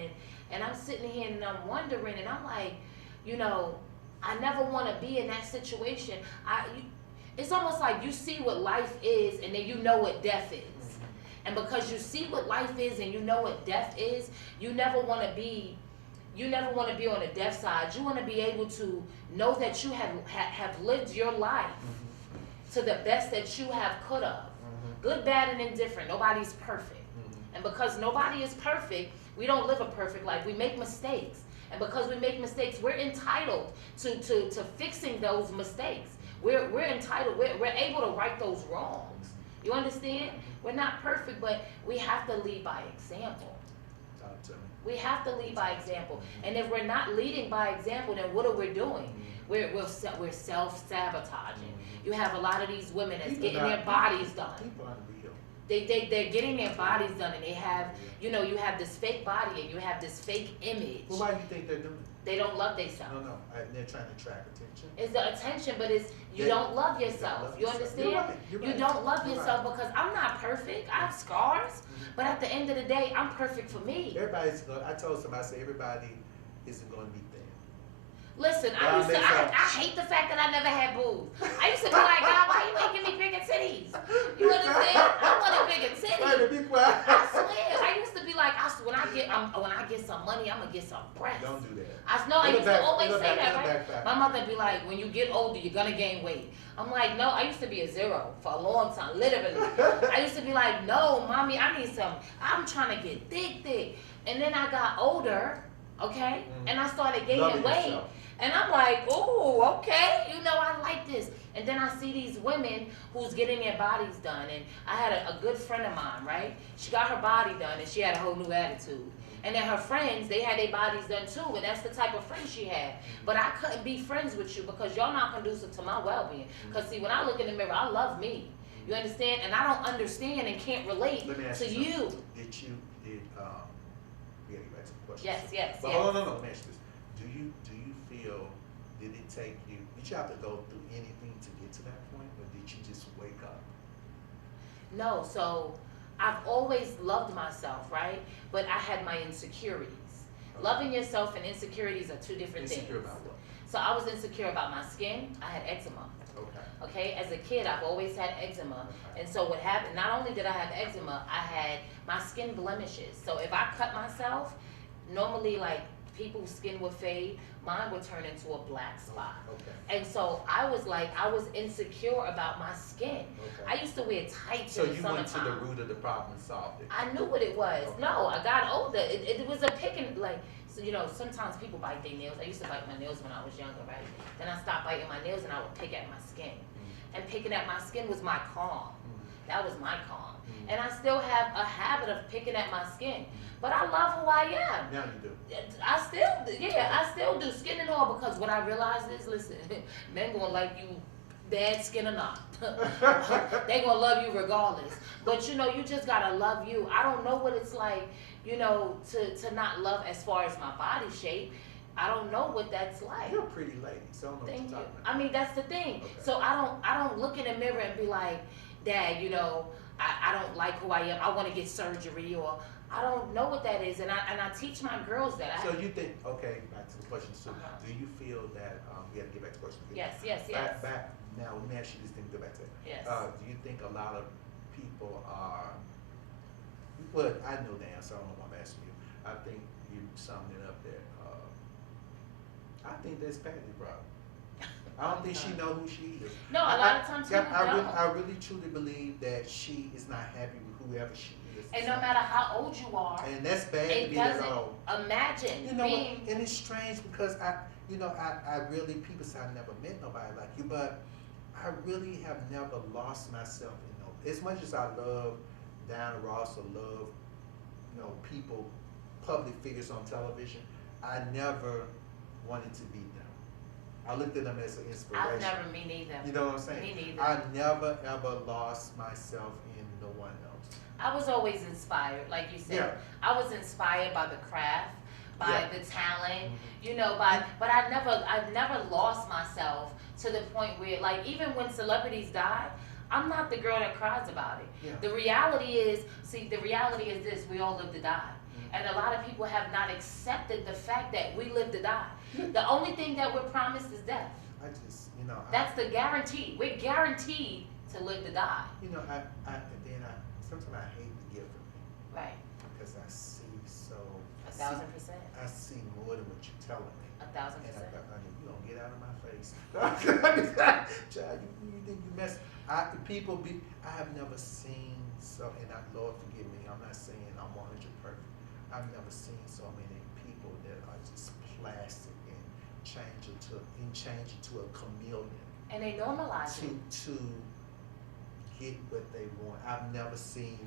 and I'm sitting here, and I'm wondering, and I'm like, I never want to be in that situation. It's almost like you see what life is, and then you know what death is. And because you see what life is and you know what death is, you never want to be on the death side. You want to be able to know that you have lived your life to the best that you could have. Good, bad, and indifferent. Nobody's perfect. And because nobody is perfect, we don't live a perfect life. We make mistakes. And because we make mistakes, we're entitled to fixing those mistakes. We're entitled, we're able to right those wrongs. You understand? We're not perfect, but we have to lead by example. Talk to me. We have to lead by example. And if we're not leading by example, then what are we doing? We're self-sabotaging. You have a lot of these women that's getting their bodies done. People aren't real. They're getting their bodies done, and they have, you have this fake body and you have this fake image. Well, why do you think they're doing it? They don't love themselves. No. They're trying to attract attention. It's the attention, but you don't love yourself. You understand? You're right. You don't love yourself because I'm not perfect. I have scars. But at the end of the day, I'm perfect for me. I told somebody, I said, everybody isn't going to be thin. Listen, I hate the fact that I never had boobs. I used to be like, God, why you making me bigger titties? You understand? I wanted bigger titties. Be quiet. I swear. I used to be like, when I get some money, I'm gonna get some breasts. Don't do that. I used to always say that, right? My mother would be like, when you get older, you're gonna gain weight. I'm like, no, I used to be a 0 for a long time, literally. I used to be like, no, mommy, I need some. I'm trying to get thick. And then I got older, okay, and I started gaining weight. Yourself. And I'm like, oh, okay, I like this. And then I see these women who's getting their bodies done. And I had a good friend of mine, right? She got her body done and she had a whole new attitude. And then her friends, they had their bodies done too. And that's the type of friends she had. But I couldn't be friends with you because y'all not conducive to my well-being. Because see, when I look in the mirror, I love me. You understand? And I don't understand and can't relate to you. We gotta get back to the question. Yes. But hold on, let me ask you this. Do you feel, did you have to go through anything to get to that point, or did you just wake up? No, so I've always loved myself, right? But I had my insecurities. Okay. Loving yourself and insecurities are two different things. Insecure about what? So I was insecure about my skin. I had eczema. Okay, as a kid, I've always had eczema. Okay. And so what happened, not only did I have eczema, I had my skin blemishes. So if I cut myself, normally like people's skin would fade, mine would turn into a black spot. Okay. And so I was insecure about my skin. Okay. I used to wear tights in the summertime. So you went to the root of the problem and solved it. I knew what it was. Okay. No, I got older. It was a picking, like, so, sometimes people bite their nails. I used to bite my nails when I was younger, right? Then I stopped biting my nails and I would pick at my skin. Mm-hmm. And picking at my skin was my calm. Mm-hmm. That was my calm. Mm-hmm. And I still have a habit of picking at my skin. But I love who I am. Now you do. I still do. Skin and all, because what I realized is, listen, men gonna like you bad skin or not. They gonna love you regardless. But you just gotta love you. I don't know what it's like, to not love as far as my body shape. I don't know what that's like. You're a pretty lady, so I don't know what you're talking about. I mean, that's the thing. Okay. So I don't look in the mirror and be like, Dad, I don't like who I am. I want to get surgery, or I don't know what that is. And I teach my girls that. So you think, okay, back to the question. So do you feel that, we have to get back to the question. Yes. Back now, let me ask you this thing, go back to it. Yes. Do you think a lot of people are, well, I know the answer, I don't know why I'm asking you. I think you summed it up there. I think that's Patty's problem. I don't think she knows who she is. No, a lot of times people don't. I really truly believe that she is not happy with whoever she is. And no matter how old you are, and that's bad to be that old. Imagine being. And it's strange because I really, people say I never met nobody like you, but I really have never lost myself in as much as I love Diana Ross or love, people, public figures on television. I never wanted to be them. I looked at them as an inspiration. Me neither. You know what I'm saying? Me neither. I never ever lost myself in no one else. I was always inspired, like you said. Yeah. I was inspired by the craft, by the talent, but I never lost myself to the point where, like, even when celebrities die, I'm not the girl that cries about it. Yeah. The reality is this: we all live to die. And a lot of people have not accepted the fact that we live to die. The only thing that we're promised is death. That's the guarantee. We're guaranteed to live to die. Sometimes I hate the gift of me. Right. Because I see 1,000%. I see more than what you're telling me. 1,000%. And you don't get out of my face. Child, you think you mess. I have never seen and Lord forgive me, I'm not saying I'm 100 perfect. I've never seen so many people that are just plastic and change it to a chameleon. And they normalize it. To get what they want. I've never seen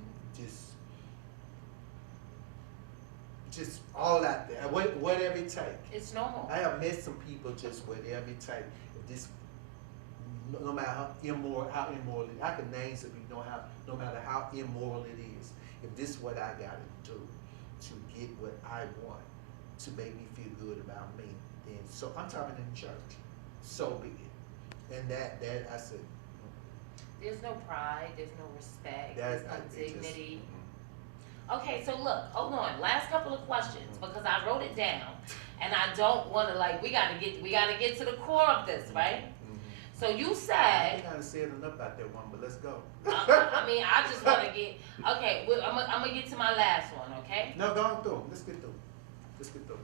just all out there. Whatever it takes. It's normal. I have met some people just whatever it takes. No matter how immoral it is, I can name some people. No matter how immoral it is, if this is what I got to do to get what I want to make me feel good about me, then so I'm talking in church. So be it. And that I said. There's no pride. There's no respect. There's no dignity. Okay, so look, hold on. Last couple of questions because I wrote it down, and I don't want to we gotta get to the core of this, right? So you I said. kind of said enough about that one, but let's go. I mean, I just want to get. Okay, well, I'm gonna get to my last one. Okay. No, go through. Let's get through. Let's get through.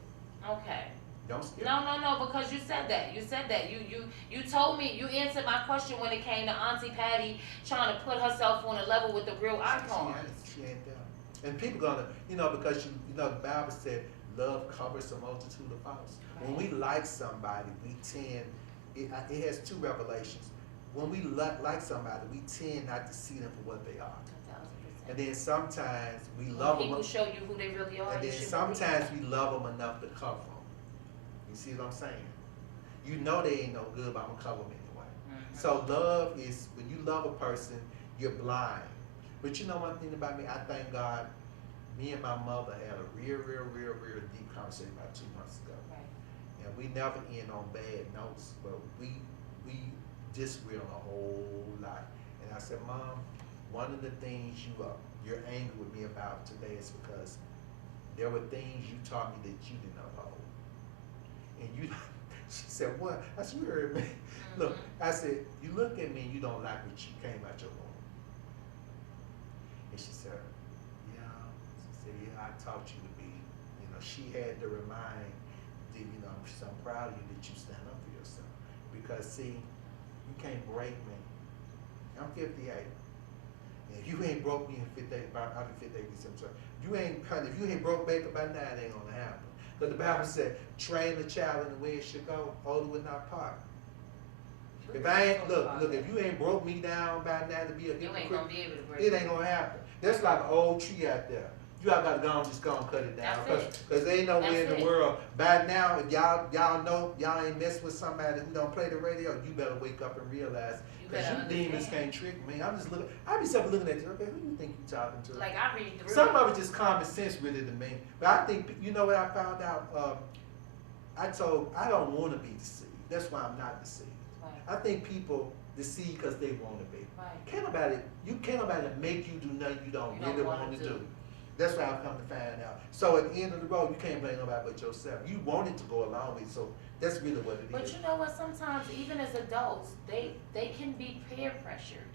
Okay. Don't skip. No, because you said that. You told me, you answered my question when it came to Auntie Patty trying to put herself on a level with the real icons. She ain't there. And people gonna, because the Bible said love covers a multitude of faults. Right. When we like somebody, we tend, it has two revelations. When we like somebody, we tend not to see them for what they are. 1,000%. And then sometimes we love them. People show you who they really are. And then sometimes we love them enough to cover them. You see what I'm saying? You know they ain't no good, but I'm gonna cover them anyway. Mm-hmm. So love is, when you love a person, you're blind. But you know one thing about me, I thank God, me and my mother had a real deep conversation about 2 months ago. Right. And we never end on bad notes, but we disagree on a whole lot. And I said, Mom, one of the things you're angry with me about today is because there were things you taught me that you didn't uphold. And she said, what? I said, you heard me. Mm-hmm. Look, I said, you look at me and you don't like what you came out your womb. And she said, yeah. She said, yeah, I taught you to be. She had to remind that, I'm proud of you that you stand up for yourself. Because see, you can't break me. I'm 58. And you ain't broke me in 58, I'll be 58 December. If you ain't broke back by now, it ain't gonna happen. But the Bible said, train the child in the way it should go, older will not part. If I ain't, look, if you ain't broke me down by now to be a hypocrite, you ain't gonna be able to break it ain't gonna happen. That's like an old tree out there. You gotta just go and cut it down. Because there ain't nowhere in the world. By now, if y'all know y'all ain't messing with somebody who don't play the radio, you better wake up and realize, because you demons can't trick me. I'm just looking, I be looking at you, okay, who you think you talking to? Like I read through. Some of it just common sense really to me. But I think, you know what I found out? I don't want to be deceived. That's why I'm not deceived. Right. I think people deceive because they want to be. Right. Can't nobody make you do nothing you don't really want to do. That's what I've come to find out. So at the end of the road, you can't blame nobody but yourself. You wanted to go along with it, so that's really what it is. But you know what? Sometimes, even as adults, they can be peer pressured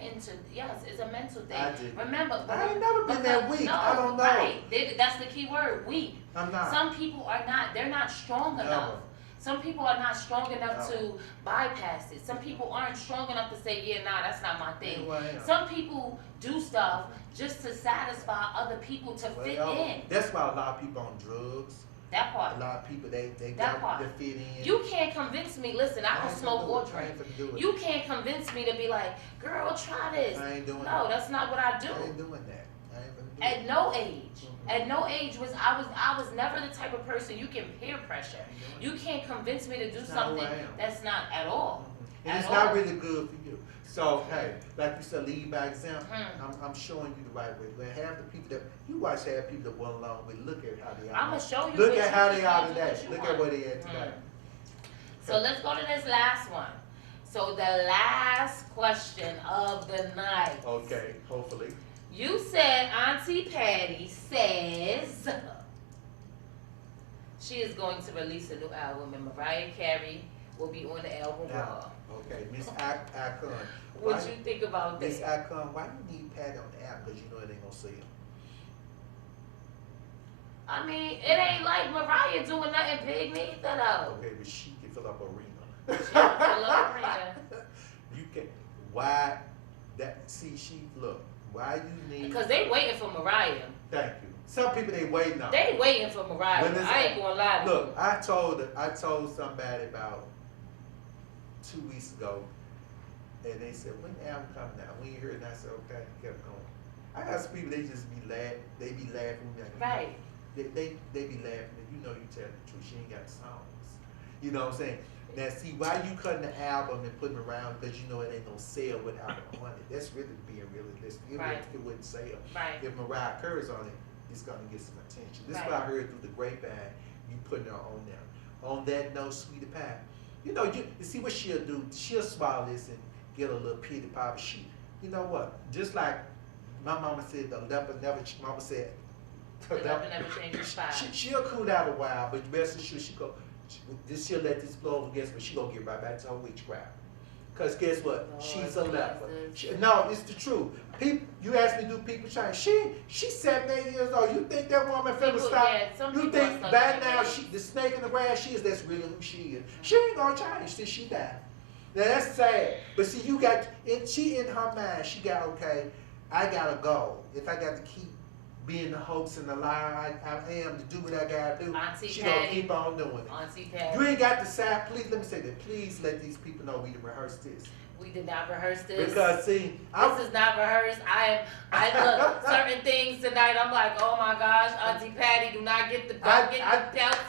into, yes, it's a mental thing. I did. Remember, I ain't never been that weak. No, I don't know. Right. That's the key word, weak. I'm not. Some people are not. They're not strong enough. Some people are not strong enough to bypass it. Some people aren't strong enough to say, yeah, nah, that's not my thing. Some people do stuff just to satisfy other people to fit in. That's why a lot of people on drugs. That part. A lot of people, they got to fit in. You can't convince me, listen, I don't smoke or drink. You can't convince me to be like, girl, try this. I ain't doing that. No, that's not what I do. I ain't doing that. At no age. At no age I was never the type of person you can peer pressure. You can't convince me to do something that's not at all. And it's not really good for you. So hey, like you said, lead by example. I'm showing you the right way. When half the people that you watch, half people that went along with, look at how they are. I'm gonna show you. Look at how they are today. Look at where they are today. So let's go to this last one. So the last question of the night. Okay, hopefully. You said Auntie Patty says she is going to release a new album, and Mariah Carey will be on the album. Now, okay, Miss Icon. What you think about that? Miss Icon, why you need Patty on the album? Because you know it ain't gonna sell. I mean, it ain't like Mariah doing nothing big neither though. Okay, but she can fill up arena. She can fill up arena. You can. Why? Look. Why you need? Because they waiting for Mariah. Thank you. Some people they waiting on. They waiting for Mariah. I ain't gonna lie to you. Look, I told somebody about 2 weeks ago, and they said, when the album coming out? We ain't heard it. And I said, okay, kept going. I got some people, they just be laughing. They be laughing. Like, right. They be laughing. And you know you tell the truth. She ain't got the songs. You know what I'm saying? Now, see, why you cutting the album and putting it around because you know it ain't gonna sell without it on it. That's really being realistic. It wouldn't sell. Right. If Mariah Carey's on it, it's gonna get some attention. This is what I heard through the grapevine. You putting her on there. On that note, sweetie pie. You know, you see what she'll do. She'll swallow this and get a little pity pie. You know what? Just like My mama said the leopard never. Mama said The leopard never changes spots. she'll cool down a while, but rest assured she'll let this blow over against, but she gonna get right back to her witchcraft. Cause guess what? Lord She's a leopard. Jesus. No, it's the truth. People, you ask me, do people change? She's 7, 8 years old. You think that woman finna People- stop? yeah, some You people think are back stuck now in the snake in the grass that's really who she is. She ain't gonna change till she die. Now that's sad. But see, she in her mind, she got, okay, I gotta go. If I got to keep being the hoax and the liar I am to do what I gotta do, Auntie she Patty. gonna keep on doing it. Auntie Pat. You ain't got to decide. Please let me say that. Please let these people know we done rehearsed this. We did not rehearse this. Because see, This is not rehearsed. I look certain things tonight. I'm like, oh my gosh, Auntie Patty, do not get the belt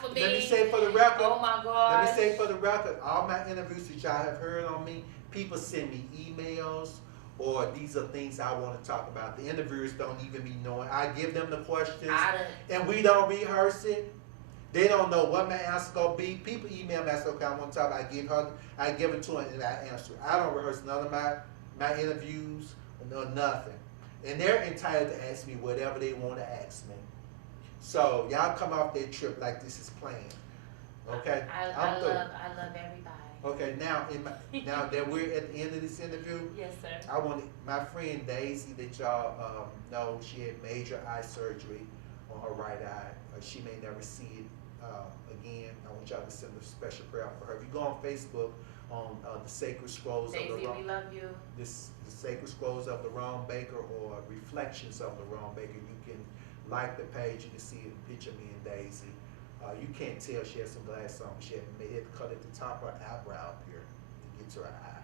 for me. Let me say for the record. Oh my gosh. Let me say for the record, all my interviews that y'all have heard on me, people send me emails or these are things I want to talk about. The interviewers don't even be knowing. I give them the questions and we don't rehearse it. They don't know what my answer gonna be. People email me and say, okay, I want to talk about I give it to them and I answer. I don't rehearse none of my interviews or nothing. And they're entitled to ask me whatever they want to ask me. So y'all come off that trip like this is planned. Okay? I love everybody. Okay, now now that we're at the end of this interview, Yes, sir. I want my friend Daisy that y'all know, she had major eye surgery on her right eye. She may never see it again. I want y'all to send a special prayer for her. If you go on Facebook on the Sacred Scrolls Daisy, of the we love you. the Sacred Scrolls of Lerone Baker or Reflections of Lerone Baker, you can like the page. You can see a picture of me and Daisy. You can't tell she has some glasses on. She had to cut at the top of her eyebrow up here to get to her eye.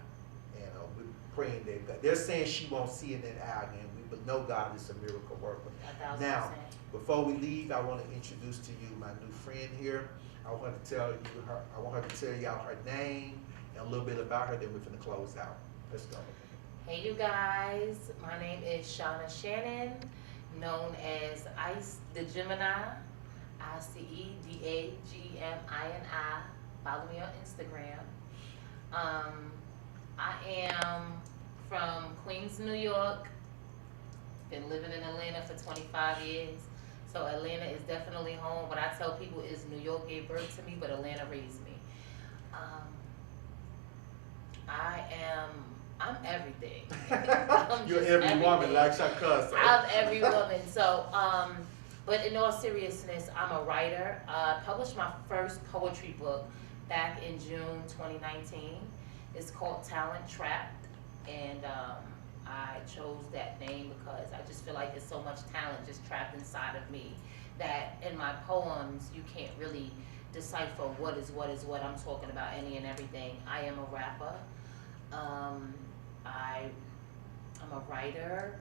And we're praying that they're saying she won't see in that eye again. But know God is a miracle worker. 1,000%. Now, before we leave, I want to introduce to you my new friend here. I want to tell you I want her to tell y'all her name and a little bit about her. Then we're going to close out. Let's go. Hey, you guys. My name is Shauna Shannon, known as Ice the Gemini. ICEDAGMINI. Follow me on Instagram. I am from Queens, New York. Been living in Atlanta for 25 years. So Atlanta is definitely home. What I tell people is New York gave birth to me, but Atlanta raised me. I'm everything. You're every woman, like your cousin. I'm every woman. So, but in all seriousness, I'm a writer. Published my first poetry book back in June 2019. It's called Talent Trapped, and I chose that name because I just feel like there's so much talent just trapped inside of me that in my poems you can't really decipher what is what I'm talking about, any and everything. I am a rapper. I'm a writer.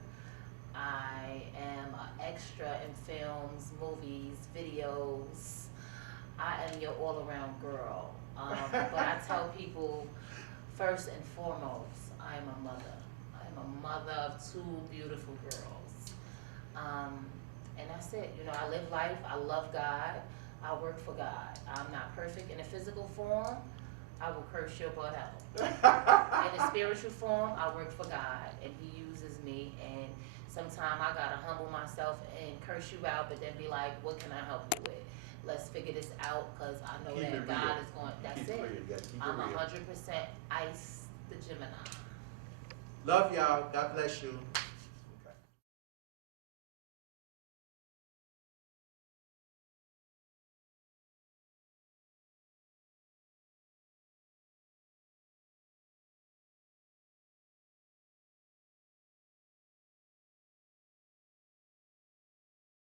I am an extra in films, movies, videos. I am your all-around girl. But I tell people, first and foremost, I am a mother. I am a mother of 2 beautiful girls. And that's it. You know, I live life. I love God. I work for God. I'm not perfect in a physical form. I will curse your butt out. In a spiritual form, I work for God, and He uses me. And sometimes I gotta humble myself and curse you out, but then be like, "What can I help you with? Let's figure this out," because I know that God is going. That's it. I'm 100% Ice the Gemini. Love y'all. God bless you.